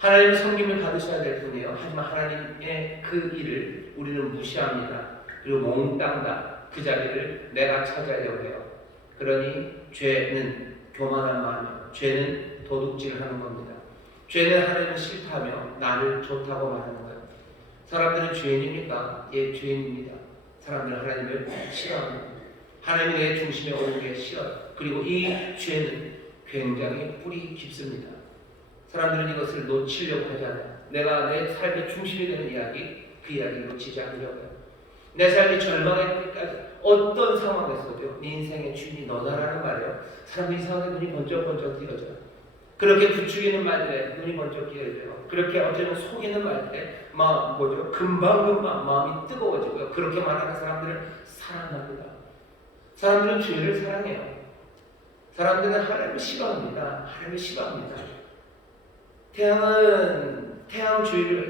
하나님의 섬김을 받으셔야 될 뿐이에요. 하지만 하나님의 그 일을 우리는 무시합니다. 그리고 몽땅 다 그 자리를 내가 차지하려고 해요. 그러니 죄는 교만한 마음이에요. 죄는 도둑질하는 겁니다. 죄는 하나님은 싫다며 나를 좋다고 말하는 거예요. 사람들은 죄인입니까? 예, 죄인입니다. 사람들은 하나님을 싫어합니다. 하나님이 내 중심에 오는 게 싫어요. 그리고 이 죄는 굉장히 뿌리 깊습니다. 사람들은 이것을 놓치려고 하지 않아요. 내가 내 삶의 중심이 되는 이야기, 그 이야기를 놓치지 않으려고 해요. 내 삶이 절망할 때까지 어떤 상황에서도 네 인생의 주인이 너다라는 말이에요. 사람들이 이상하게 눈이 번쩍번쩍 띄어져요. 그렇게 부추기는 말들에 눈이 번쩍 띄어져요. 그렇게 어쩌면 속이는 말들에 금방금방 마음이 뜨거워지고요. 그렇게 말하는 사람들을 사랑합니다. 사람들은 죄를 사랑해요. 사람들은 하나님을 싫어합니다. 하나님을 싫어합니다.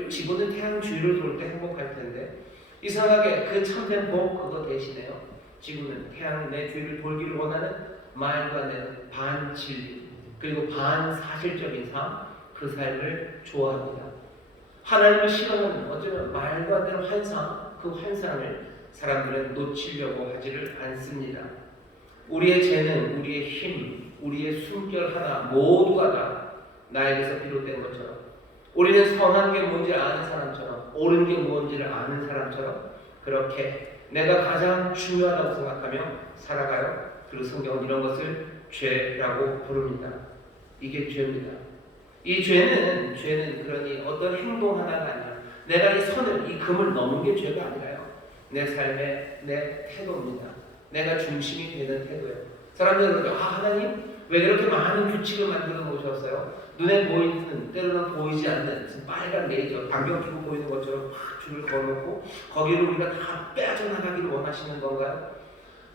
지구는 태양 주위를 돌 때 행복할 텐데 이상하게 그 참된 복 그거 대신에요. 지구는 태양 내 주위를 돌기를 원하는 말도 안 되는 반진리 그리고 반사실적인 삶, 그 삶을 좋아합니다. 하나님을 싫어하는 어쩌면 말도 안 되는 환상, 그 환상을 사람들은 놓치려고 하지를 않습니다. 우리의 죄는 우리의 힘, 우리의 숨결 하나 모두가 다 나에게서 비롯된 것처럼 우리는 선한 게 뭔지 아는 사람처럼 옳은 게 뭔지를 아는 사람처럼 그렇게 내가 가장 중요하다고 생각하며 살아가요. 그리고 성경은 이런 것을 죄라고 부릅니다. 이게 죄입니다. 이 죄는 그러니 어떤 행동 하나가 아니라 내가 이 선을, 이 금을 넘은 게 죄가 아니라요. 내 삶의 내 태도입니다. 내가 중심이 되는 태도예요. 사람들은 그러죠. 하나님 왜 그렇게 많은 규칙을 만들어 놓으셨어요? 눈에 보이는, 때로는 보이지 않는 빨간 레이저, 방경 끼고 보이는 것처럼 막 줄을 걸어놓고 거기를 우리가 다 빼앗아나가기를 원하시는 건가요?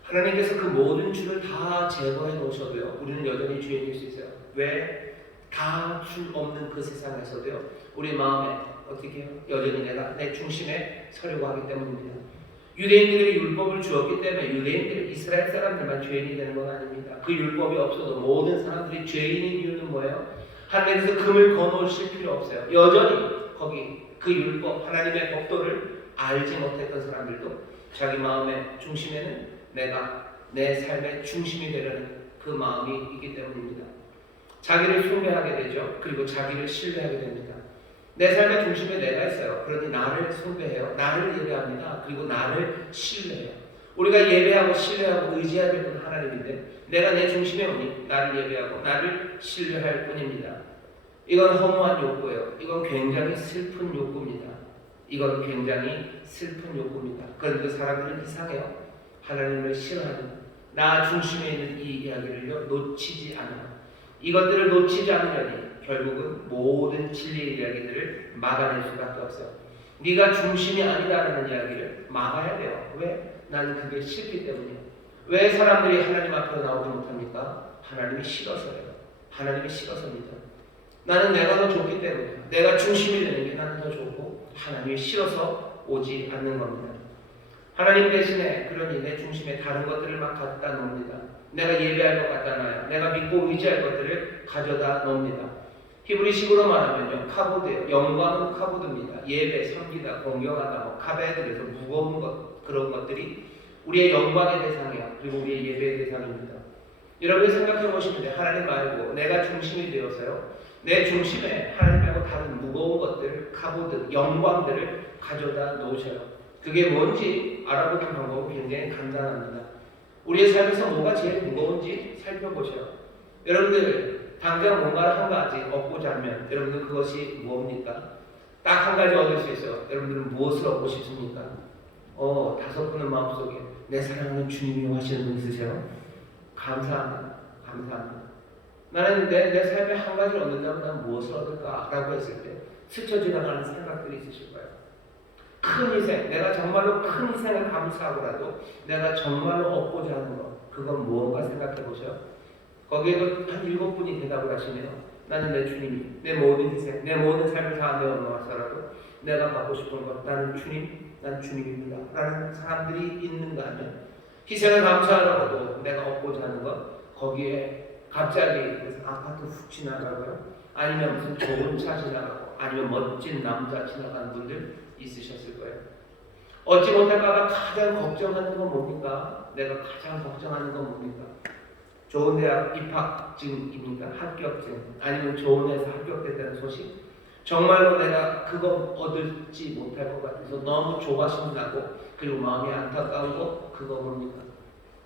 하나님께서 그 모든 줄을 다 제거해 놓으셔도요 우리는 여전히 주인일 수 있어요. 왜? 다 줄 없는 그 세상에서도요 우리 마음에 어떻게 해요? 여전히 내가 내 중심에 서려고 하기 때문입니다. 유대인들에게 율법을 주었기 때문에 유대인들, 이스라엘 사람들만 죄인이 되는 건 아닙니다. 그 율법이 없어도 모든 사람들이 죄인인 이유는 뭐예요? 하나님께서 금을 거놓으실 필요 없어요. 여전히 거기 그 율법, 하나님의 법도를 알지 못했던 사람들도 자기 마음의 중심에는 내가 내 삶의 중심이 되려는 그 마음이 있기 때문입니다. 자기를 숭배하게 되죠. 그리고 자기를 신뢰하게 됩니다. 내 삶의 중심에 내가 있어요. 그러니 나를 숭배해요. 나를 예배합니다. 그리고 나를 신뢰해요. 우리가 예배하고 신뢰하고 의지해야 될 분 하나님인데 내가 내 중심에 오니 나를 예배하고 나를 신뢰할 뿐입니다. 이건 허무한 욕구예요. 이건 굉장히 슬픈 욕구입니다. 이건 굉장히 슬픈 욕구입니다. 그런데 사람들은 이상해요. 하나님을 싫어하는 나 중심에 있는 이 이야기를 놓치지 않아요. 이것들을 놓치지 않으려니 결국은 모든 진리의 이야기들을 막아낼 수밖에 없어요. 네가 중심이 아니다라는 이야기를 막아야 돼요. 왜? 나는 그게 싫기 때문이에요. 왜 사람들이 하나님 앞으로 나오지 못합니까? 하나님이 싫어서요. 하나님이 싫어서입니다. 나는 내가 더 좋기 때문에 내가 중심이 되는 게 나는 더 좋고 하나님이 싫어서 오지 않는 겁니다. 하나님 대신에 그러니 내 중심에 다른 것들을 막 갖다 놓습니다. 내가 예배할 것 갖다 놔요. 내가 믿고 의지할 것들을 가져다 놓습니다. 히브리식으로 말하면요, 카보드예요. 영광은 카보드입니다. 예배, 섬기다, 공경하다, 카베드, 그래서 무거운 것, 그런 것들이 우리의 영광의 대상이야. 그리고 우리의 예배의 대상입니다. 여러분이 생각해 보시면 돼요. 하나님 말고 내가 중심이 되어서요, 내 중심에 하나님 말고 다른 무거운 것들, 카보드, 영광들을 가져다 놓으셔요. 그게 뭔지 알아보는 방법은 굉장히 간단합니다. 우리의 삶에서 뭐가 제일 무거운지 살펴보셔요. 여러분들 당장 뭔가를 한 가지 얻고자 하면 여러분들 그것이 무엇입니까? 딱 한 가지 얻을 수 있어요. 여러분들은 무엇을 얻고 싶습니까? 5분은 마음속에 내 사랑하는 주님이 하시는 분 있으세요? 감사합니다. 감사합니다. 나는 내 삶에 한 가지를 얻는다면 난 무엇을 얻을까? 라고 했을 때 스쳐 지나가는 생각들이 있으실 거예요. 큰 희생, 내가 정말로 큰 희생을 감수하고라도 내가 정말로 얻고자 하는 것, 그건 무엇인가 생각해 보세요. 거기에도 한 7분이 대답을 하시네요. 나는 내 주님이 내 모든 희생, 내 모든 삶을 다 내어놓아서라도 내가 갖고 싶은 것, 나는 주님, 난 주님입니다 라는 사람들이 있는가 하면, 희생을 감수하더라도 내가 얻고자 하는 것, 거기에 갑자기 그래서 아파트 훅 지나가고요, 아니면 무슨 좋은 차 지나가고, 아니면 멋진 남자 지나가는 분들 있으셨을 거예요. 얻지 못할까봐 가장 걱정하는 건 뭡니까? 내가 가장 걱정하는 건 뭡니까? 좋은 대학 입학증입니까? 합격증, 아니면 좋은 회사 합격됐다는 소식? 정말로 내가 그거 얻을지 못할 것 같아서 너무 조바심 나고, 그리고 마음이 안타까운 거, 그거 뭡니까?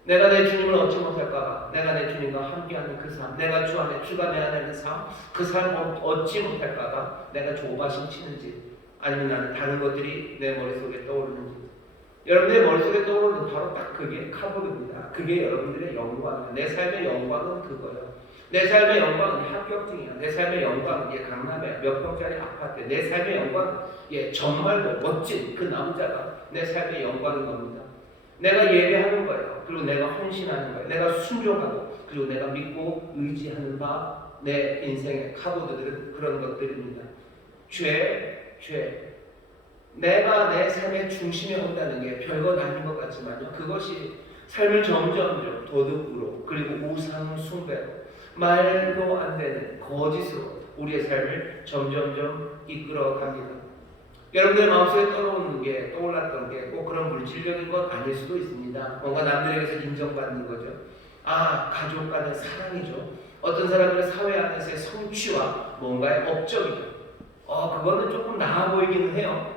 내가 내 주님을 얻지 못할까봐, 내가 내 주님과 함께하는 그 삶, 내가 주 안에 주가 내 안에 있는 삶, 그 삶을 얻지 못할까봐 내가 조바심 치는지, 아니면 나는 다른 것들이 내 머릿속에 떠오르는지. 여러분의 머릿속에 떠오르는 바로 딱 그게 카보드입니다. 그게 여러분들의 영광이에요. 내 삶의 영광은 그거예요. 내 삶의 영광은 합격증이야. 내 삶의 영광은 강남에 몇 평짜리 아파트. 내 삶의 영광은 정말로 멋진 그 남자가 내 삶의 영광인 겁니다. 내가 예배하는 거예요. 그리고 내가 헌신하는 거예요. 내가 순종하고, 그리고 내가 믿고 의지하는 바, 내 인생의 카보드들은 그런 것들입니다. 죄. 내가 내 삶의 중심에 온다는 게 별것 아닌 것 같지만요, 그것이 삶을 점점 도덕으로, 그리고 우상 숭배로, 말도 안 되는 거짓으로 우리의 삶을 점점점 이끌어 갑니다. 여러분들 마음속에 떠올랐던 게 꼭 그런 물질적인 것 아닐 수도 있습니다. 뭔가 남들에게서 인정받는 거죠. 가족 간의 사랑이죠. 어떤 사람들은 사회 안에서의 성취와 뭔가의 업적이죠. 그거는 조금 나아 보이기는 해요.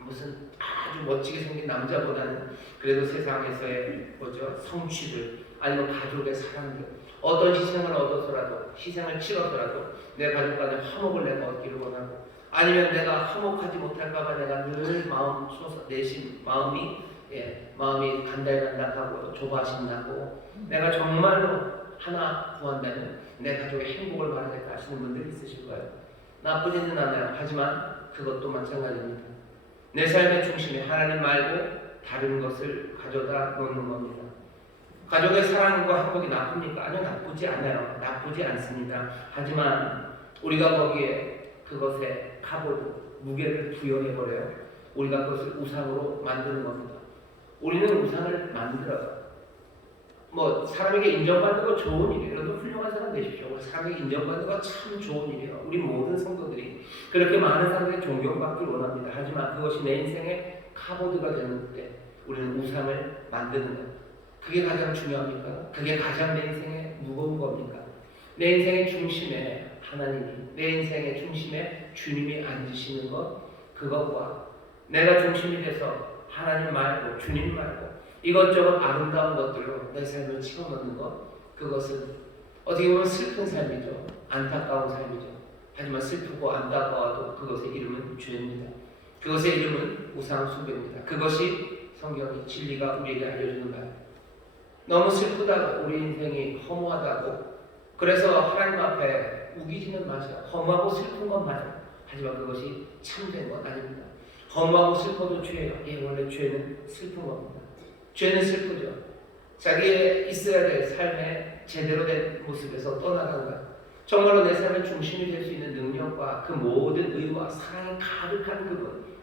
무슨 아주 멋지게 생긴 남자보다는 그래도 세상에서의 성취들, 아니면 가족의 사랑들, 어떤 희생을 얻어서라도, 희생을 치러서라도 내 가족 간의 화목을 내가 얻기를 원하고, 아니면 내가 화목하지 못할까봐 내가 늘 마음이 간달간달하고 조바심 나고, 내가 정말로 하나 구한다면 내 가족의 행복을 바라겠다 하시는 분들이 있으실 거예요. 나쁘지는 않아요. 하지만 그것도 마찬가지입니다. 내 삶의 중심에 하나님 말고 다른 것을 가져다 놓는 겁니다. 가족의 사랑과 행복이 나쁩니까? 아니요, 나쁘지 않아요. 나쁘지 않습니다. 하지만 우리가 거기에 그것에 카보드, 무게를 부여해버려요. 우리가 그것을 우상으로 만드는 겁니다. 우리는 우상을 만들어요. 사람에게 인정받는 거 좋은 일이에요. 여러분 훌륭한 사람 되십시오. 사람에게 인정받는 거 참 좋은 일이에요. 우리 모든 성도들이 그렇게 많은 사람에게 존경받길 원합니다. 하지만 그것이 내 인생의 카보드가 되는 때 우리는 우상을 만드는 거예요. 그게 가장 중요합니까? 그게 가장 내 인생에 무거운 겁니까? 내 인생의 중심에 하나님이, 내 인생의 중심에 주님이 앉으시는 것, 그것과 내가 중심이 돼서 하나님 말고 주님 말고 이것저것 아름다운 것들로 내 삶을 채워넣는 것, 그것은 어떻게 보면 슬픈 삶이죠. 안타까운 삶이죠. 하지만 슬프고 안타까워도 그것의 이름은 죄입니다. 그것의 이름은 우상 숭배입니다. 그것이 성경의 진리가 우리에게 알려주는 바예요. 너무 슬프다고, 우리 인생이 허무하다고, 그래서 하나님 앞에 우기지는 마세요. 허무하고 슬픈 건 맞아요. 하지만 그것이 참된 건 아닙니다. 허무하고 슬퍼도 죄예요. 원래 죄는 슬픈 겁니다. 죄는 슬프죠. 자기의 있어야 될 삶의 제대로 된 모습에서 떠나간 거예요. 정말로 내 삶의 중심이 될 수 있는 능력과 그 모든 의와 사랑이 가득한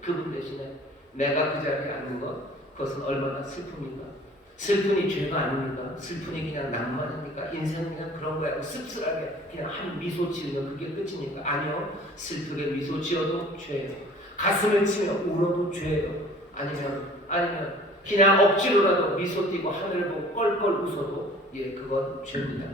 그분 대신에 내가 그 자리에 앉는 것, 그것은 얼마나 슬픕니까? 슬픈이 죄가 아닙니까? 슬픈이 그냥 낭만입니까? 인생은 그냥 그런 거야. 씁쓸하게 그냥 한 미소 지으면 그게 끝입니까? 아니요. 슬프게 미소 지어도 죄예요. 가슴을 치며 울어도 죄예요. 아니면 그냥 억지로라도 미소 띄고 하늘을 보고 껄껄 웃어도 그건 죄입니다.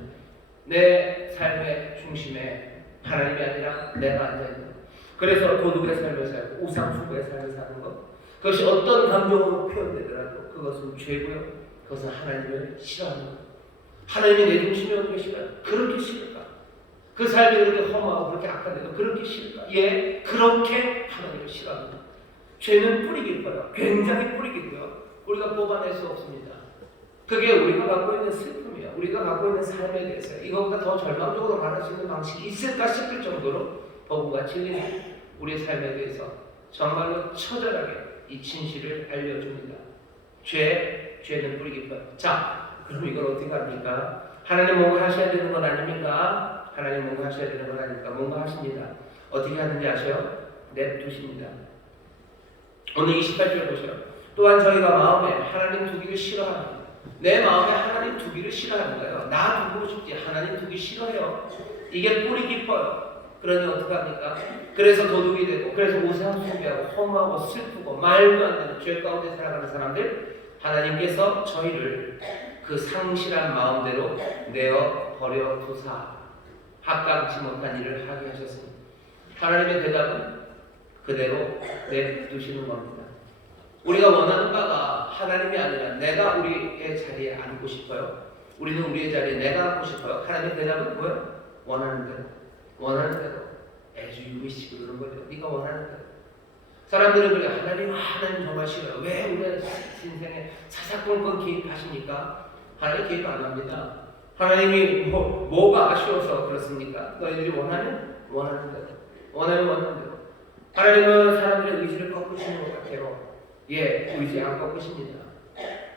내 삶의 중심에 하나님이 아니라 내가 앉아있는 것. 그래서 도둑의 삶을 살고 우상숭배의 삶을 사는 것. 그것이 어떤 감정으로 표현되더라도 그것은 죄고요. 그것은 하나님을 싫어하는 것. 하나님이 내 중심에 오는 게 싫어요. 그렇게 싫을까? 그 삶이 그렇게 험하고 그렇게 악한데도 그렇게 싫을까? 그렇게 하나님을 싫어합니다. 죄는 뿌리 깊어요. 굉장히 뿌리 깊고요. 우리가 뽑아낼 수 없습니다. 그게 우리가 갖고 있는 슬픔이에요. 우리가 갖고 있는 삶에 대해서 이것보다 더 절망적으로 말할 수 있는 방식이 있을까 싶을 정도로 복음과 진리는 우리의 삶에 대해서 정말로 처절하게 이 진실을 알려줍니다. 죄는 뿌리 깊어요. 자, 그럼 이걸 어떻게 합니까? 하나님 뭔가 하셔야 되는 건 아닙니까? 하나님 뭔가 하셔야 되는 건 아닙니까? 뭔가 하십니다. 어떻게 하는지 아세요? 냅두십니다. 오늘 28절 보세요. 또한 저희가 마음에 하나님 두기를 싫어합니다. 내 마음에 하나님 두기를 싫어하는 거예요. 나 두고 싶지 하나님 두기 싫어해요. 이게 뿌리 깊어요. 그러니 어떡합니까? 그래서 도둑이 되고 그래서 우상 숭배하고 험하고 슬프고 말도 안 되는 죄 가운데 살아가는 사람들, 하나님께서 저희를 그 상실한 마음대로 내어 버려 두사 합당치 못한 일을 하게 하셨습니다. 하나님의 대답은 그대로 내두시는 겁니다. 우리가 원하는 바가 하나님이 아니라 내가 우리의 자리에 앉고 싶어요. 우리는 우리의 자리에 내가 앉고 싶어요. 하나님의 대답은 뭐예요? 원하는 대로 as you wish 그러는 거죠. 네가 원하는 대로. 사람들은 그래, 하나님 정말 싫어요. 왜 우리의 인생에 사사건건 개입하십니까? 하나님 개입 안 합니다. 하나님이 뭐가 아쉬워서 그렇습니까? 너희들이 원하는 대로. 원하는 대로. 하나님은 사람들의 의지를 꺾으시는 것 같아요. 의지 안 꺾으십니다.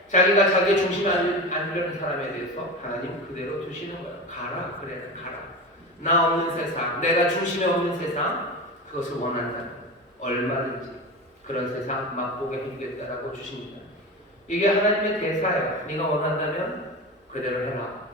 자기가 자기의 중심에 앉으려는 사람에 대해서 하나님 그대로 두시는 거예요. 가라, 그래, 가라. 나 없는 세상, 내가 중심에 없는 세상, 그것을 원한다면 얼마든지 그런 세상 맛보게 해주겠다라고 주십니다. 이게 하나님의 대사예요. 네가 원한다면 그대로 해라.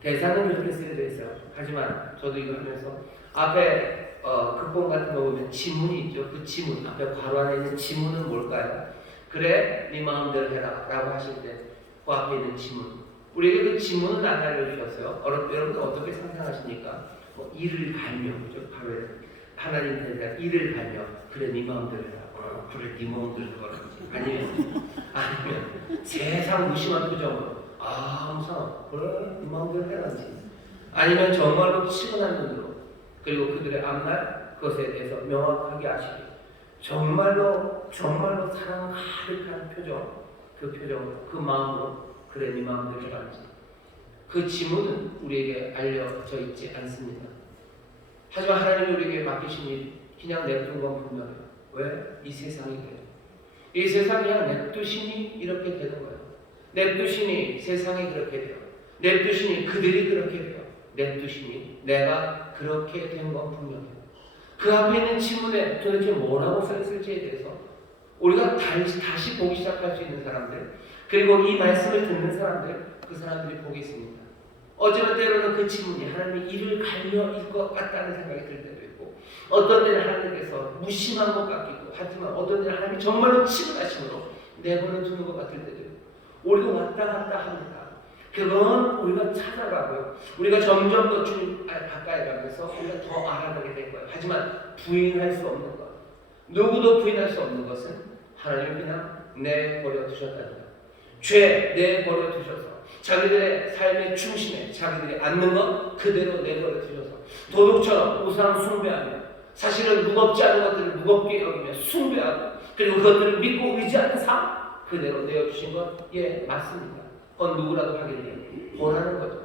대사는 그렇게 쓰여져 있어요. 하지만 저도 이거 하면서 앞에 극본 같은 거 보면 지문이 있죠. 그 지문, 앞에 괄호 안에 있는 지문은 뭘까요? 그래, 네 마음대로 해라 라고 하실 때 그 앞에 있는 지문, 우리에게 그 지문은 안 알려주셨어요. 여러분들 어떻게 상상하십니까? 이를 갈며, 그죠? 바로 하나님 대사 이를 갈며, 그래 네 마음대로 해라. 그래 네 마음대로 해라. 아니면 세상 무심한 표정으로 무서워. 그래 네 마음대로 해라지. 아니면 정말로 치근한 눈으로, 그리고 그들의 앞날 그것에 대해서 명확하게 아시기, 정말로 사랑 가득한 표정, 그 표정으로, 그 마음으로 그래 네 마음대로 해라지. 그 지문은 우리에게 알려져 있지 않습니다. 하지만 하나님이 우리에게 맡기신 일 그냥 냅둔 건 분명해요. 왜? 이 세상이 그래요. 이 세상이 그냥 냅두시니 이렇게 되는 거예요. 냅두시니 세상이 그렇게 돼요. 냅두시니 그들이 그렇게 돼요. 냅두시니 내가 그렇게 된 건 분명해요. 그 앞에 있는 지문에 도대체 뭐라고 써있을지에 대해서 우리가 다시 보기 시작할 수 있는 사람들, 그리고 이 말씀을 듣는 사람들, 그 사람들이 복이 있습니다. 어쩌면 때로는 그 지문이 하나님의 이를 갈려일 것 같다는 생각이 들 때도 있고, 어떤 때는 하나님께서 무심한 것 같기도 하지만 어떤 때는 하나님이 정말로 치근하심으로 내버려 두는 것 같을 때도 있고, 우리도 왔다 갔다 합니다. 그건 우리가 찾아가고요. 우리가 점점 더 주님 가까이 가면서 우리가 더 알아가게 될 거예요. 하지만 부인할 수 없는 것, 누구도 부인할 수 없는 것은 하나님이 그냥 내버려 두셨다는 것. 죄 내버려 두셔서 자기들의 삶의 중심에 자기들이 앉는 것 그대로 내버려 두셔서 도둑처럼 우상 숭배하며, 사실은 무겁지 않은 것들을 무겁게 여기며 숭배하고, 그리고 그것들을 믿고 의지하는 삶 그대로 내어주신 것 맞습니다. 그건 누구라도 하겠네요. 원하는 거죠.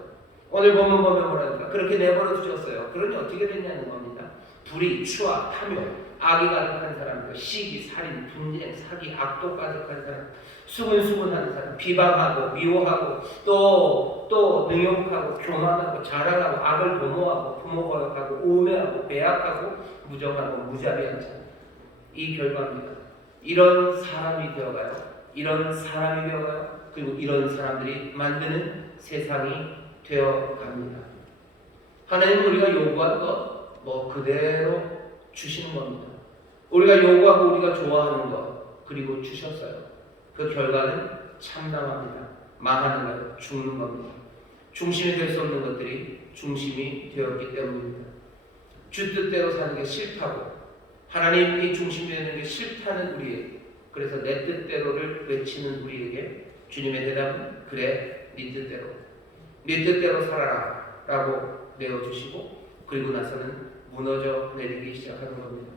오늘 보면 뭐랍니까? 그렇게 내버려 두셨어요. 그러니 어떻게 됐냐는 겁니다. 불의, 추악, 탐욕, 악이 가득한 사람들, 시기, 살인, 분쟁, 사기, 악도 가득한 사람, 수근수근하는 사람, 비방하고 미워하고 또 능욕하고 교만하고 자랑하고 악을 도모하고 부모 거역하고 우매하고 배약하고 무정하고 무자비한 자, 이 결과입니다. 이런 사람이 되어가요. 이런 사람이 되어요. 그리고 이런 사람들이 만드는 세상이 되어 갑니다. 하나님은 우리가 요구하는 것 뭐 그대로 주시는 겁니다. 우리가 요구하고 우리가 좋아하는 것 그리고 주셨어요. 그 결과는 참담합니다. 망하는 거예요. 죽는 겁니다. 중심이 될 수 없는 것들이 중심이 되었기 때문입니다. 주 뜻대로 사는 게 싫다고 하나님이 중심이 되는 게 싫다는 우리에게, 그래서 내 뜻대로를 외치는 우리에게 주님의 대답은 그래 네 뜻대로 살아라 라고 내어주시고, 그리고 나서는 무너져 내리기 시작하는 겁니다.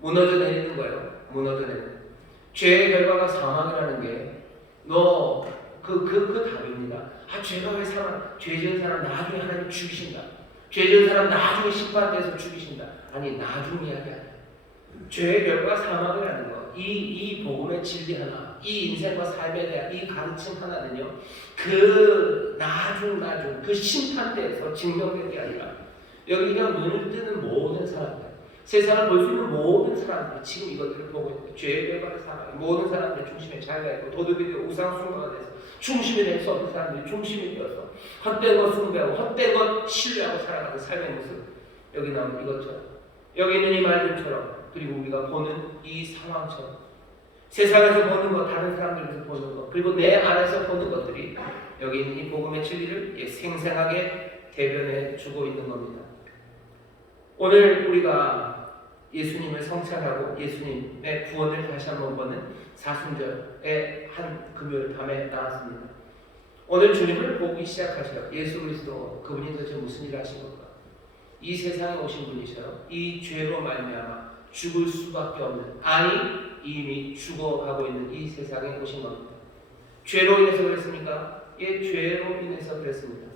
무너져 내리는 거예요. 무너져 내리는. 죄의 결과가 사망이라는 게 그 답입니다. 죄가 왜 죄 지은 사람 나중에 하나님 죽이신다. 죄 지은 사람 나중에 심판돼서 죽이신다. 아니, 나중 이야기 아니야. 죄의 결과가 사망이라는 거. 이 복음의 진리 하나, 이 인생과 삶에 대한 이 가르침 하나는요, 그 나중 그 심판대에서 증명된 게 아니라 여기 그냥 눈을 뜨는 모든 사람들, 세상을 볼 수 있는 모든 사람들이 지금 이것들을 보고 있고, 죄의 결과를 사망, 모든 사람들의 중심에 자기가 있고 도덕이 되고 우상숭배가 돼서 중심이 될 수 없는 사람들이 중심이 되어서 헛된 것 숭배하고 헛된 것 신뢰하고 살아가는 삶의 모습, 여기 나오는 이것처럼, 여기 있는 이 말들처럼, 그리고 우리가 보는 이 상황처럼, 세상에서 보는 것, 다른 사람들에서 보는 것, 그리고 내 안에서 보는 것들이 여기 있는 이 복음의 진리를 생생하게 대변해 주고 있는 겁니다. 오늘 우리가 예수님을 성찬하고 예수님의 구원을 다시 한번 보는 사순절의 한 금요일 밤에 나왔습니다. 오늘 주님을 보기 시작하셔요. 예수 그리스도, 그분이 도대체 무슨 일을 하신 건가? 이 세상에 오신 분이셔요. 이 죄로 말미암아 죽을 수밖에 없는, 아니 이미 죽어가고 있는 이 세상에 오신 겁니다. 죄로 인해서 그랬습니까? 예, 죄로 인해서 그랬습니다.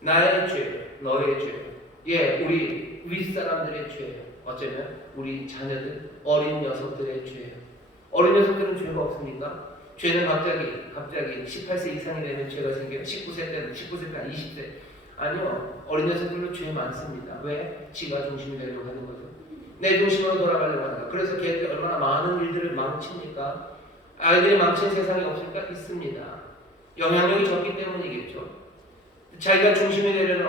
나의 죄, 너의 죄, 우리 윗사람들의 죄, 어쩌면 우리 자녀들, 어린 녀석들의 죄. 어린 녀석들은 죄가 없습니까? 죄는 갑자기 18세 이상이 되면 죄가 생겨요. 19세 때는 19세까지 20세. 아니요, 어린 녀석들도 죄 많습니다. 왜? 지가 중심이 되려고 하는 거죠. 내 중심으로 돌아가려고 하는 거. 그래서 걔들이 얼마나 많은 일들을 망칩니까? 아이들이 망친 세상이 없으니까 있습니다. 영향력이 적기 때문이겠죠. 자기가 중심이 되려는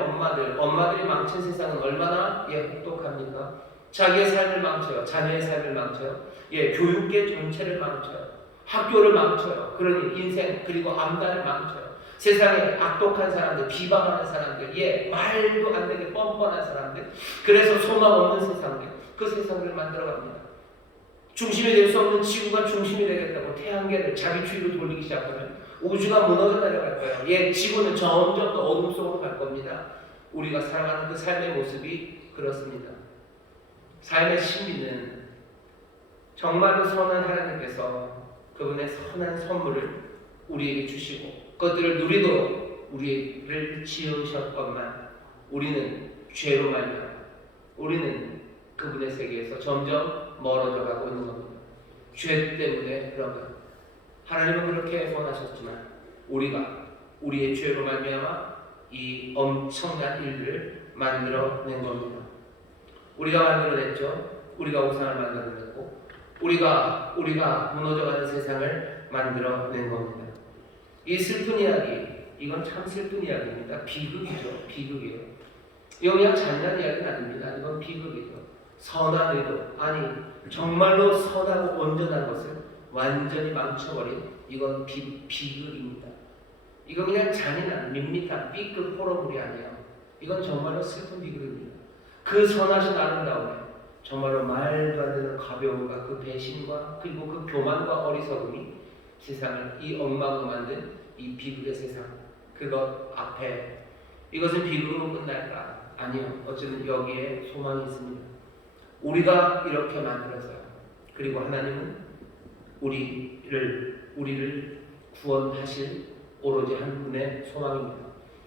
엄마들이 망친 세상은 얼마나 혹독합니까? 자기의 삶을 망쳐요. 자녀의 삶을 망쳐요. 교육계 전체를 망쳐요. 학교를 망쳐요. 그러니 인생, 그리고 암단을 망쳐요. 세상에 악독한 사람들, 비방하는 사람들, 말도 안 되게 뻔뻔한 사람들, 그래서 소망 없는 세상들, 그 세상을 만들어갑니다. 중심이 될 수 없는 지구가 중심이 되겠다고 태양계를 자기 주위로 돌리기 시작하면 우주가 무너져 내려갈 거예요. 지구는 점점 더 어둠 속으로 갈 겁니다. 우리가 살아가는 그 삶의 모습이 그렇습니다. 삶의 신비는 정말로 선한 하나님께서 그분의 선한 선물을 우리에게 주시고 그것들을 누리도록 우리를 지으셨건만, 우리는 죄로 말미암아 우리는 그분의 세계에서 점점 멀어져 가고 있는 겁니다. 죄 때문에 그런 거예요. 하나님은 그렇게 원하셨지만 우리의 죄로 말미암아 이 엄청난 일들을 만들어낸 겁니다. 우리가 만들어냈죠. 우리가 우상을 만들어냈고 우리가 무너져가는 세상을 만들어낸 겁니다. 이 슬픈 이야기, 이건 참 슬픈 이야기입니다. 비극이죠. 비극이에요. 이건 그냥 잔인한 이야기는 아닙니다. 이건 비극이죠. 선한 의도, 아니 정말로 선하고 온전한 것을 완전히 망쳐버린, 이건 비극입니다. 이건 그냥 잔인한 밋밋한 B급 호러물이 아니에요. 이건 정말로 슬픈 비극입니다. 그 선하신 아름다움에 정말로 말도 안 되는 가벼움과 그 배신과 그리고 그 교만과 어리석음이 세상을 이 엉망으로 만든 이 비극의 세상, 그것 앞에 이것은 비극으로 끝날까? 아니요. 어쩌면 여기에 소망이 있습니다. 우리가 이렇게 만들어서요. 그리고 하나님은 우리를 구원하실 오로지 한 분의 소망입니다.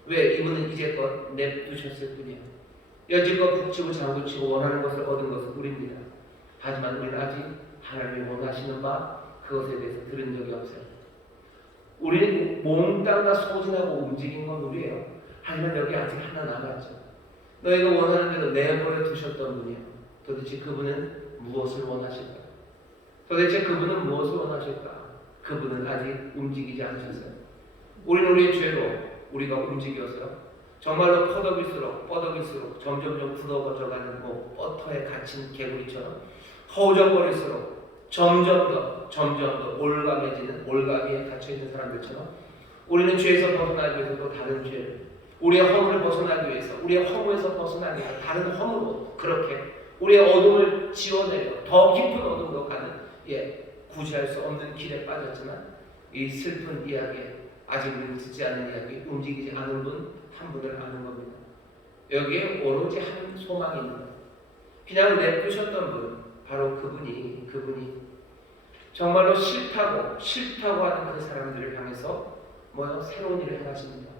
왜? 이분은 이제껏 냅두셨을 뿐이에요. 여지껏 북치고 장구치고 원하는 것을 얻은 것은 우리입니다. 하지만 우리는 아직 하나님이 원하시는 바 그것에 대해서 들은 적이 없어요. 우리는 몽땅 소진하고 움직인 건 우리예요. 하지만 여기 아직 하나 남았죠. 너희가 원하는 대로 내버려 두셨던 분이에요. 도대체 그분은 무엇을 원하실까? 도대체 그분은 무엇을 원하실까? 그분은 아직 움직이지 않으셨어요. 우리는 우리의 죄로 우리가 움직여서 정말로 뻗어질수록 점점점 굳어져가는 버터에 갇힌 개구리처럼 허우적거릴수록 점점 더 올가미에 갇혀있는 사람들처럼 우리는 죄에서 벗어나기 위해서 또 다른 죄, 우리의 허물을 벗어나기 위해서, 우리의 허무에서 벗어나기 위해서 다른 허물로 그렇게 우리의 어둠을 지워내려 더 깊은 어둠으로 가는 구제할 수 없는 길에 빠졌지만 이 슬픈 이야기에 아직 우리는 듣지 않는 이야기, 움직이지 않은 분 한 분을 아는 겁니다. 여기에 오로지 한 소망이 있는 거예요. 그냥 내두셨던 분, 바로 그분이 정말로 싫다고 하는 그 사람들을 향해서 새로운 일을 행하십니다.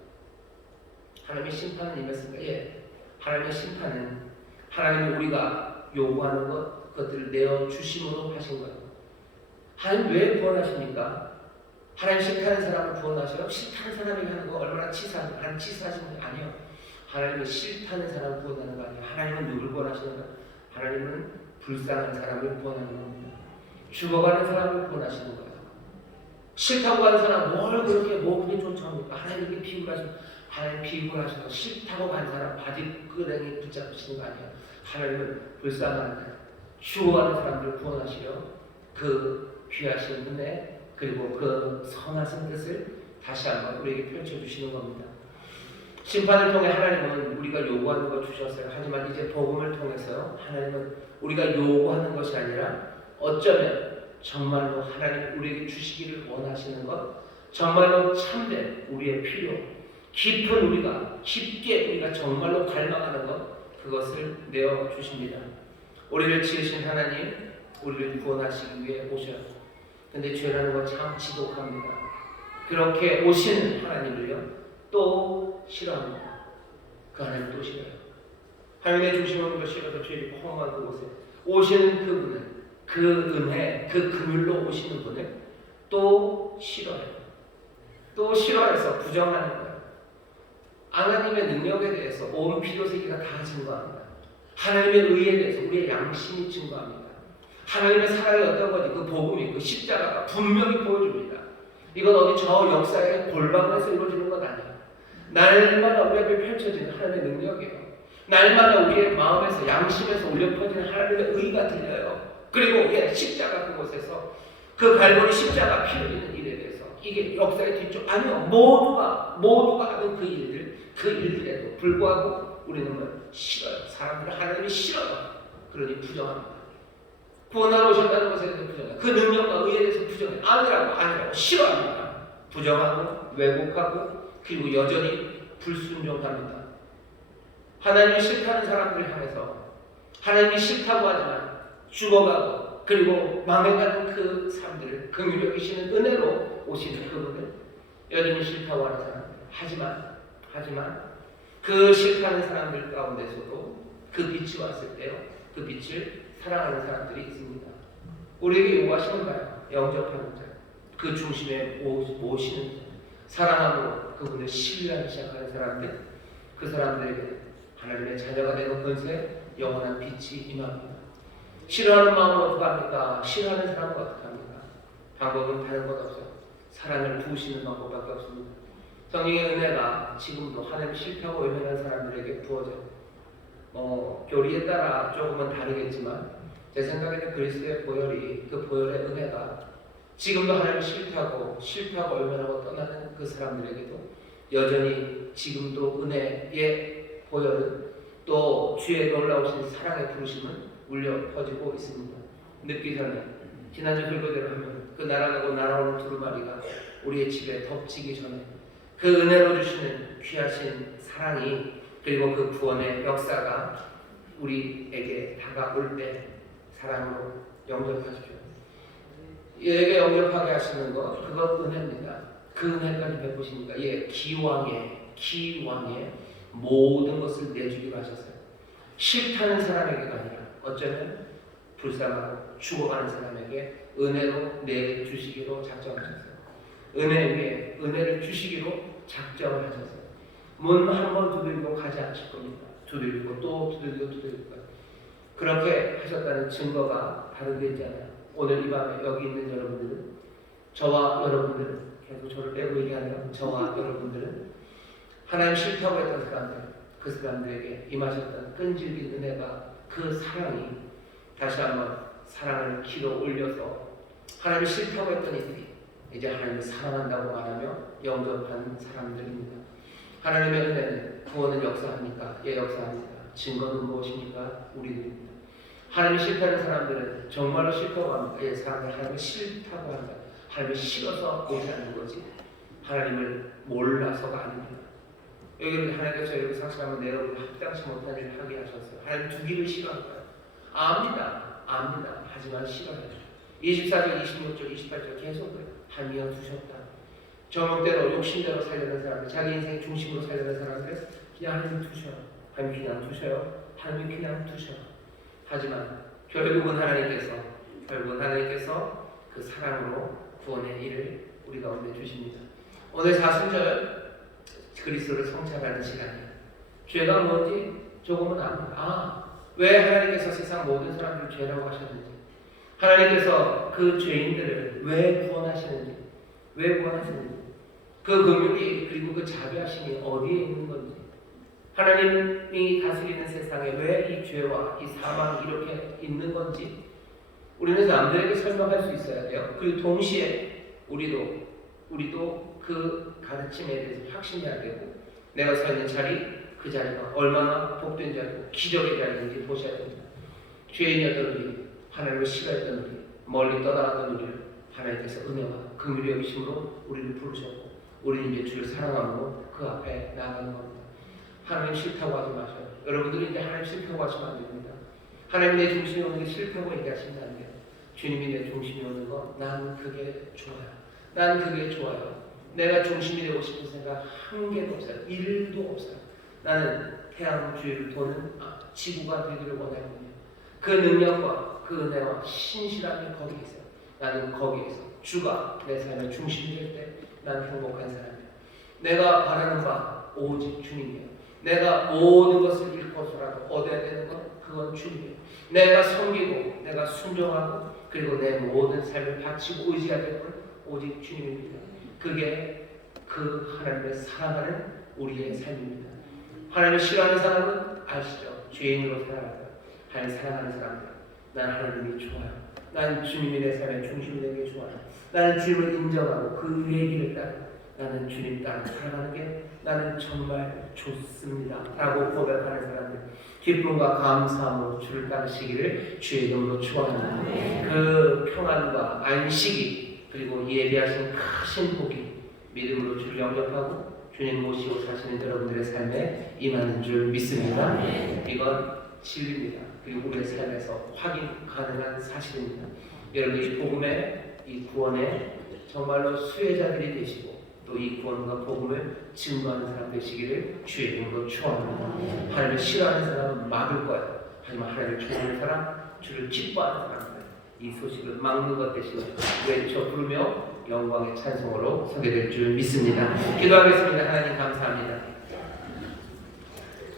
하나님의 심판은 임했습니다. 하나님의 심판은 하나님이 우리가 요구하는 그것들을 내어주심으로 하신 거예요. 하나님 왜 구원하십니까? 하나님 싫다는 사람을 구원하셔요? 싫다는 사람이 하는 거 얼마나 치사하신 거 아니요. 하나님은 싫다는 사람을 구원하는 거 아니에요. 하나님은 누굴 구원하시는 거예요? 하나님은 불쌍한 사람을 구원하는 겁니다. 죽어가는 사람을 구원하시는 거예요. 싫다고 하는 사람 뭘 그렇게 쫓아옵니까? 하나님께 비굴하시는, 하나님 비굴하셔서 싫다고 간 사람 바지끄댕이 붙잡으시는 거 아니에요. 하나님은 불쌍한 사람, 죽어가는 사람들을 구원하시려 그 귀하신 은혜 그리고 그 선하신 뜻을 다시 한번 우리에게 펼쳐주시는 겁니다. 심판을 통해 하나님은 우리가 요구하는 것 주셨어요. 하지만 이제 복음을 통해서 하나님은 우리가 요구하는 것이 아니라 어쩌면 정말로 하나님 우리에게 주시기를 원하시는 것, 정말로 참된 우리의 필요, 깊게 우리가 정말로 갈망하는 것, 그것을 내어주십니다. 우리를 지으신 하나님, 우리를 구원하시기 위해 오셔요. 근데 죄라는 건 참 지독합니다. 그렇게 오시는 하나님을요 또 싫어합니다. 그 하나님 또 싫어요. 하나님의 주시는 것 싫어서 죄를 허무한 그곳에 오시는 그분을, 그 은혜, 그 긍휼로 오시는 분을 또 싫어해요. 또 싫어해서 부정하는 거예요. 하나님의 능력에 대해서 온 피로세계가 다 증거합니다. 하나님의 의에 대해서 우리의 양심이 증거합니다. 하나님의 사랑이 어떤 건지 그 복음이, 그 십자가가 분명히 보여줍니다. 이건 어디 저 역사의 골방에서 이루어지는 것 아니에요. 날마다 우리 앞에 펼쳐지는 하나님의 능력이에요. 날마다 우리의 마음에서, 양심에서 울려 퍼지는 하나님의 의가 들려요. 그리고 십자가 그곳에서 그 갈보리 십자가 피 흘리는 일에 대해서 이게 역사의 뒤쪽 아니요. 모두가 하는 그 일들에도 불구하고 우리는 싫어요. 사람들은 하나님이 싫어요. 그러니 부정합니다. 구원하러 오셨다는 것에 대해서 부정해요. 그 능력과 의에 대해서 부정해요. 아니라고 싫어합니다. 부정하고 왜곡하고 그리고 여전히 불순종합니다. 하나님이 싫다는 사람들을 향해서 하나님이 싫다고 하지만 죽어가고 그리고 망해가는 그 사람들을 긍휼히 여기시는 은혜로 오시는 그분을 여전히 싫다고 하는 사람들. 하지만 그 싫다는 사람들 가운데서도 그 빛이 왔을 때요. 그 빛을 사랑하는 사람들이 있습니다. 우리에게 요구하시는 바요. 영접하는 자, 그 중심에 모시는 자, 사랑함으로 그분을 신뢰하기 시작하는 사람들, 그 사람들에게 하나님의 자녀가 되는 권세, 영원한 빛이 임합니다. 싫어하는 마음은 어떻게 합니까? 싫어하는 사람은 어떻게 합니까? 방법은 다른 것 없어요. 사랑을 부으시는 방법밖에 없습니다. 성령의 은혜가 지금도 하나님 싫다고 외면한 사람들에게 부어져요. 교리에 따라 조금은 다르겠지만 제 생각에는 그리스도의 보혈이, 그 보혈의 은혜가 지금도 하나님 싫다고 외면하고 떠나는 그 사람들에게도 여전히 지금도 은혜의 보혈은 또 주의 놀라우신 사랑의 부르심은 울려 퍼지고 있습니다. 늦기 전에 지난주 불교대로 하면 그 날아가고 날아오는 두루마리가 우리의 집에 덮치기 전에 그 은혜로 주시는 귀하신 사랑이 그리고 그 구원의 역사가 우리에게 다가올 때 사랑으로 영접하십시오. 얘에게 영접하게 하시는 것, 그것 은혜입니다. 그 은혜까지 베푸시니까 기왕에 모든 것을 내주기로 하셨어요. 싫다는 사람에게가 아니라 어쩌면 불쌍하고 죽어가는 사람에게 은혜로 내주시기로 작정하셨어요. 은혜 위에 은혜를 주시기로 작정을 하셨어요. 문 한 번 두들기고 가지 않으실 겁니다. 두들기고 또 두들기고 그렇게 하셨다는 증거가 다른 데 있잖아요. 오늘 이 밤에 여기 있는 여러분들은 저와 여러분들은, 계속 저를 빼고 얘기하네요. 저와 여러분들은 하나님 싫다고 했던 사람들, 그 사람들에게 임하셨던 끈질긴 은혜가, 그 사랑이 다시 한번 사랑을 길어 올려서 하나님이 싫다고 했던 이들이 이제 하나님을 사랑한다고 말하며 영접한 사람들입니다. 하나님의 은혜는, 구원은 역사합니까? 예, 역사합니다. 증거는 무엇입니까? 우리들입니다. 하나님이 싫다는 사람들은 정말로 싫다고 합니까? 예, 사람들 하나님을 싫다고 합니다. 하나님을 싫어서 오지 않는 거지 하나님을 몰라서가 아닙니다. 여기는 하나님께서 여러분 상실하면 내 여러분 합당치 못한 일을 하게 하셨어요. 하나님 두기를 싫어할까요? 압니다. 하지만 싫어해요. 24절, 26절, 28절 계속 그래요. 하나님이 두셨다. 정욕대로, 욕심대로 살려는 사람들, 자기 인생 중심으로 살려는 사람들 그냥 하나님 두셔요. 하나님 그냥 두셔요. 하나님 그냥 두셔요. 하지만 결국은 하나님께서 그 사랑으로 구원의 일을 우리 가운데 주십니다. 오늘 사순절 그리스도를 성찰하는 시간이에요. 죄가 뭔지 조금은 압니다. 왜 하나님께서 세상 모든 사람들을 죄라고 하셨는지, 하나님께서 그 죄인들을 왜 구원하시는지, 그 긍휼이 그리고 그 자비하심이 어디에 있는 건지, 하나님이 다스리는 세상에 왜 이 죄와 이 사망이 이렇게 있는 건지 우리는 남들에게 설명할 수 있어야 돼요. 그리고 동시에 우리도 그 가르침에 대해서 확신해야 되고, 내가 서 있는 자리, 그 자리가 얼마나 복된 자리고 기적의 자리인지 보셔야 됩니다. 죄인이었던 우리, 하나님을 싫어했던 우리, 멀리 떠나갔던 우리를 하나님께서 은혜와 긍휼의 여기심으로 우리를 부르셨고, 우리는 이제 주를 사랑함으로 그 앞에 나아가는 겁니다. 하나님 싫다고 하지 마셔요. 여러분들이 이제 하나님 싫다고 하시면 안 됩니다. 하나님 내 중심에 오는 게 싫다고 얘기하시면 안 돼요. 주님이 내 중심에 오는 거, 난 그게 좋아요. 내가 중심이 되고 싶은 생각 한 개도 없어요. 1도 없어요. 나는 태양 주위를 도는 지구가 되기를 원하거든요. 그 능력과 그 은혜와 신실함이 거기에 있어요. 나는 거기에서 주가 내 삶의 중심이 될 때 난 행복한 사람이에요. 내가 바라는 바 오직 주님이에요. 내가 모든 것을 잃고서라도 얻어야 되는 건 그건 주님이에요. 내가 섬기고 내가 순종하고 그리고 내 모든 삶을 바치고 의지해야 될 건 오직 주님입니다. 그게 그 하나님을 사랑하는 우리의 삶입니다. 하나님을 싫어하는 사람은 아시죠? 죄인으로 살아가요. 하나님을 사랑하는 사람들, 난 하나님이 좋아요. 나는 주님이 내 삶의 중심이 되는 게 좋아요. 나는 주님을 인정하고 그 얘기를 따르고 나는 주님 따라 살아가는 게 나는 정말 좋습니다 라고 고백하는 사람들, 기쁨과 감사함으로 주를 따르시기를 주의 이름으로 축원합니다. 그 평안과 안식이 그리고 예비하신 크신 복이 믿음으로 주를 영접하고 주님 모시고 사시는 여러분들의 삶에 임하는 줄 믿습니다. 이건 진리입니다. 그리고 우리의 삶에서 확인 가능한 사실입니다. 여러분 이 복음의 이 구원의 정말로 수혜자들이 되시고 또 이 구원과 복음을 증거하는 사람 되시기를 주의 이름으로 축원합니다. 하나님을 싫어하는 사람은 막을 거예요. 하지만 하나님을 좋아하는 사람, 주를 기뻐하는 사람은 이 소식을 막는 것 대신에 외쳐 부르며 영광의 찬송으로 서게 될 줄 믿습니다. 기도하겠습니다. 하나님 감사합니다.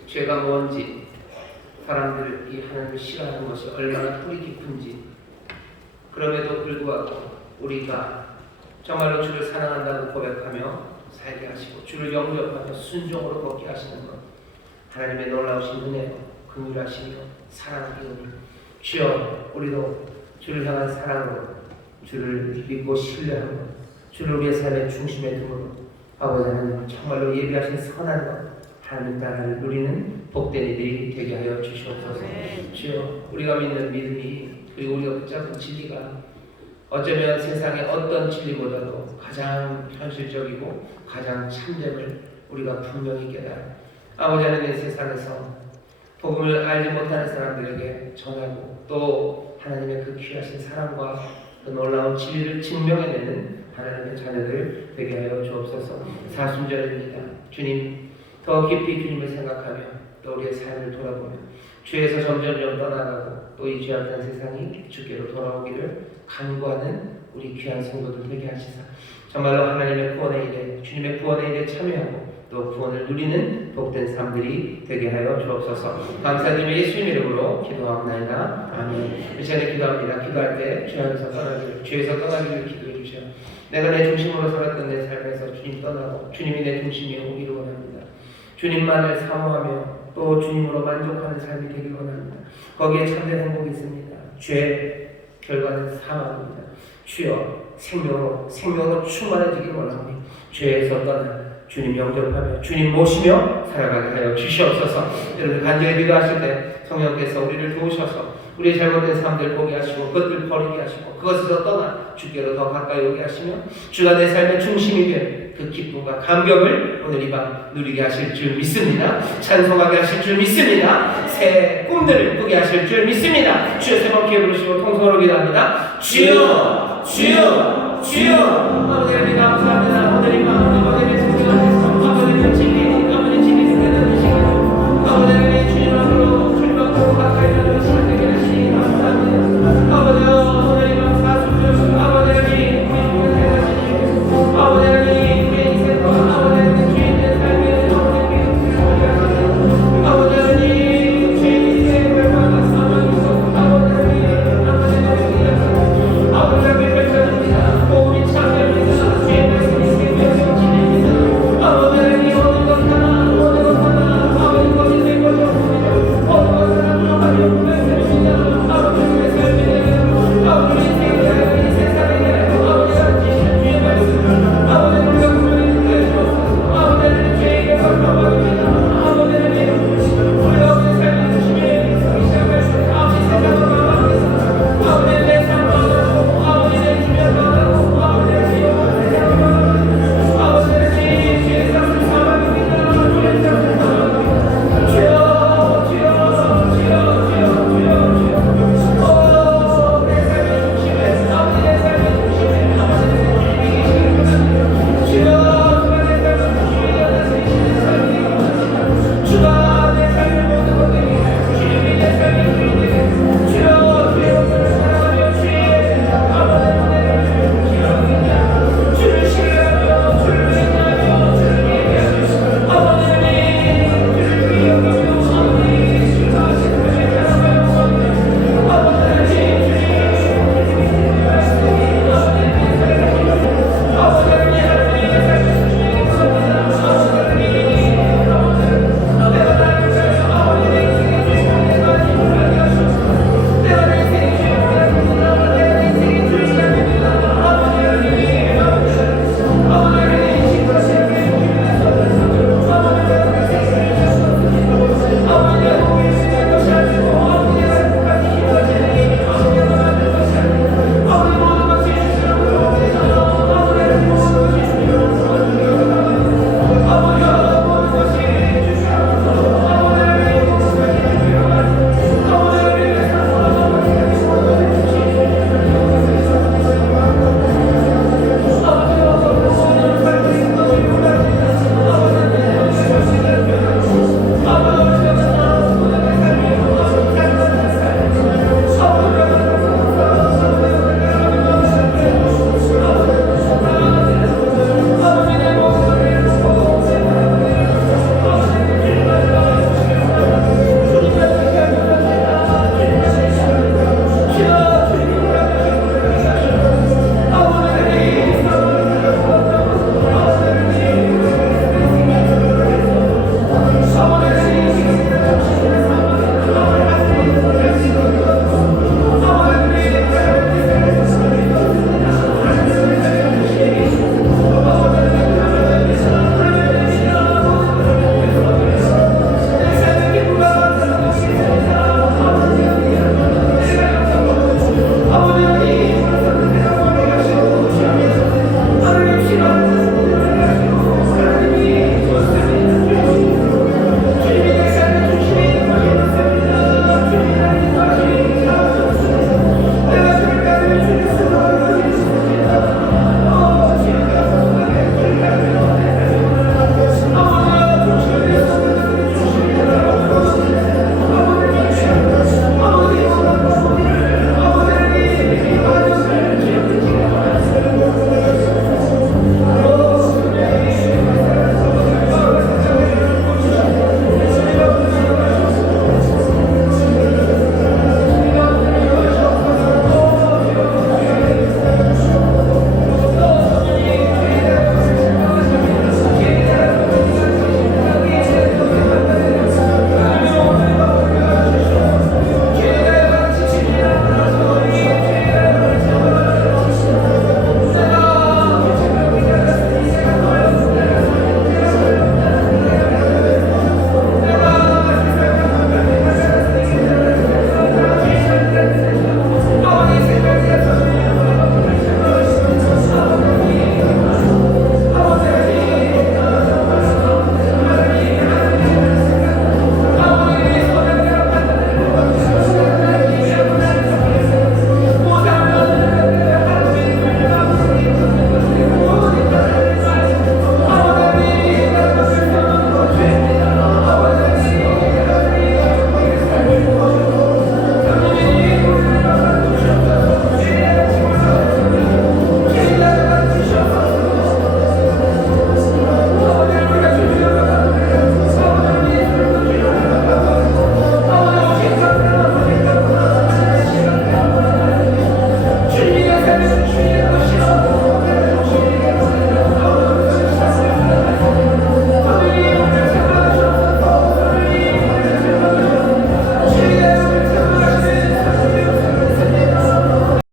죄가 뭔지, 사람들을 이 하나님을 싫어하는 것이 얼마나 뿌리 깊은지, 그럼에도 불구하고 우리가 정말로 주를 사랑한다고 고백하며 살게 하시고 주를 영접하며 순종으로 걷게 하시는 것, 하나님의 놀라우신 은혜와 긍휼하시며 사랑하기 은혜, 주여 우리도 주를 향한 사랑으로 주를 믿고 신뢰하고 주를 우리의 삶의 중심에 두고 아버지 하나님 정말로 예비하신 선한 것, 하나님 나라를 누리는 복된 이들이 되게 하여 주시옵소서. 주여 우리가 믿는 믿음이 그리고 우리가 붙잡은 진리가 어쩌면 세상의 어떤 진리보다도 가장 현실적이고 가장 참됨을 우리가 분명히 깨달아 아버지 하나님 세상에서 복음을 알지 못하는 사람들에게 전하고 또 하나님의 그 귀하신 사랑과 그 놀라운 진리를 증명해내는 하나님의 자녀들 되게 하여 주옵소서. 사순절입니다. 주님 더 깊이 주님을 생각하며 또 우리의 삶을 돌아보며 죄에서 점점 떠나가고 또 이 죄악된 세상이 주께로 돌아오기를 간구하는 우리 귀한 성도들 되게 하시사 정말로 하나님의 구원의 일에 주님의 구원의 일에 참여하고 또 구원을 누리는 복된 삶들이 되게 하여 주옵소서. 감사드리며 예수님 이름으로 기도합니다. 아멘. 이 시간에 기도합니다. 기도할 때 죄에서 떠나기를 기도해 주셔. 내가 내 중심으로 살았던 내 삶에서 주님 떠나고 주님이 내 중심이 오기를 원합니다. 주님만을 사모하며 또 주님으로 만족하는 삶이 되길 원합니다. 거기에 참된 행복이 있습니다. 죄 결과는 사망입니다. 주여 생명으로 충만해지길 원합니다. 죄에서 떠나 주님 영접하며 주님 모시며 살아가게 하여 주시옵소서. 여러분 간절히 기도하실 때 성령께서 우리를 도우셔서 우리의 잘못된 삶들 보게 하시고 그것들 버리게 하시고 그것에서 떠나 주께로 더 가까이 오게 하시며 주가 내 삶의 중심이 된 그 기쁨과 감격을 오늘 이 밤 누리게 하실 줄 믿습니다. 찬송하게 하실 줄 믿습니다. 새 꿈들을 꾸게 하실 줄 믿습니다. 주여 세 번 기회 부르시고 통성으로 기도합니다. 주여 주여 주여 아버지 감사합니다. 오늘 이 밤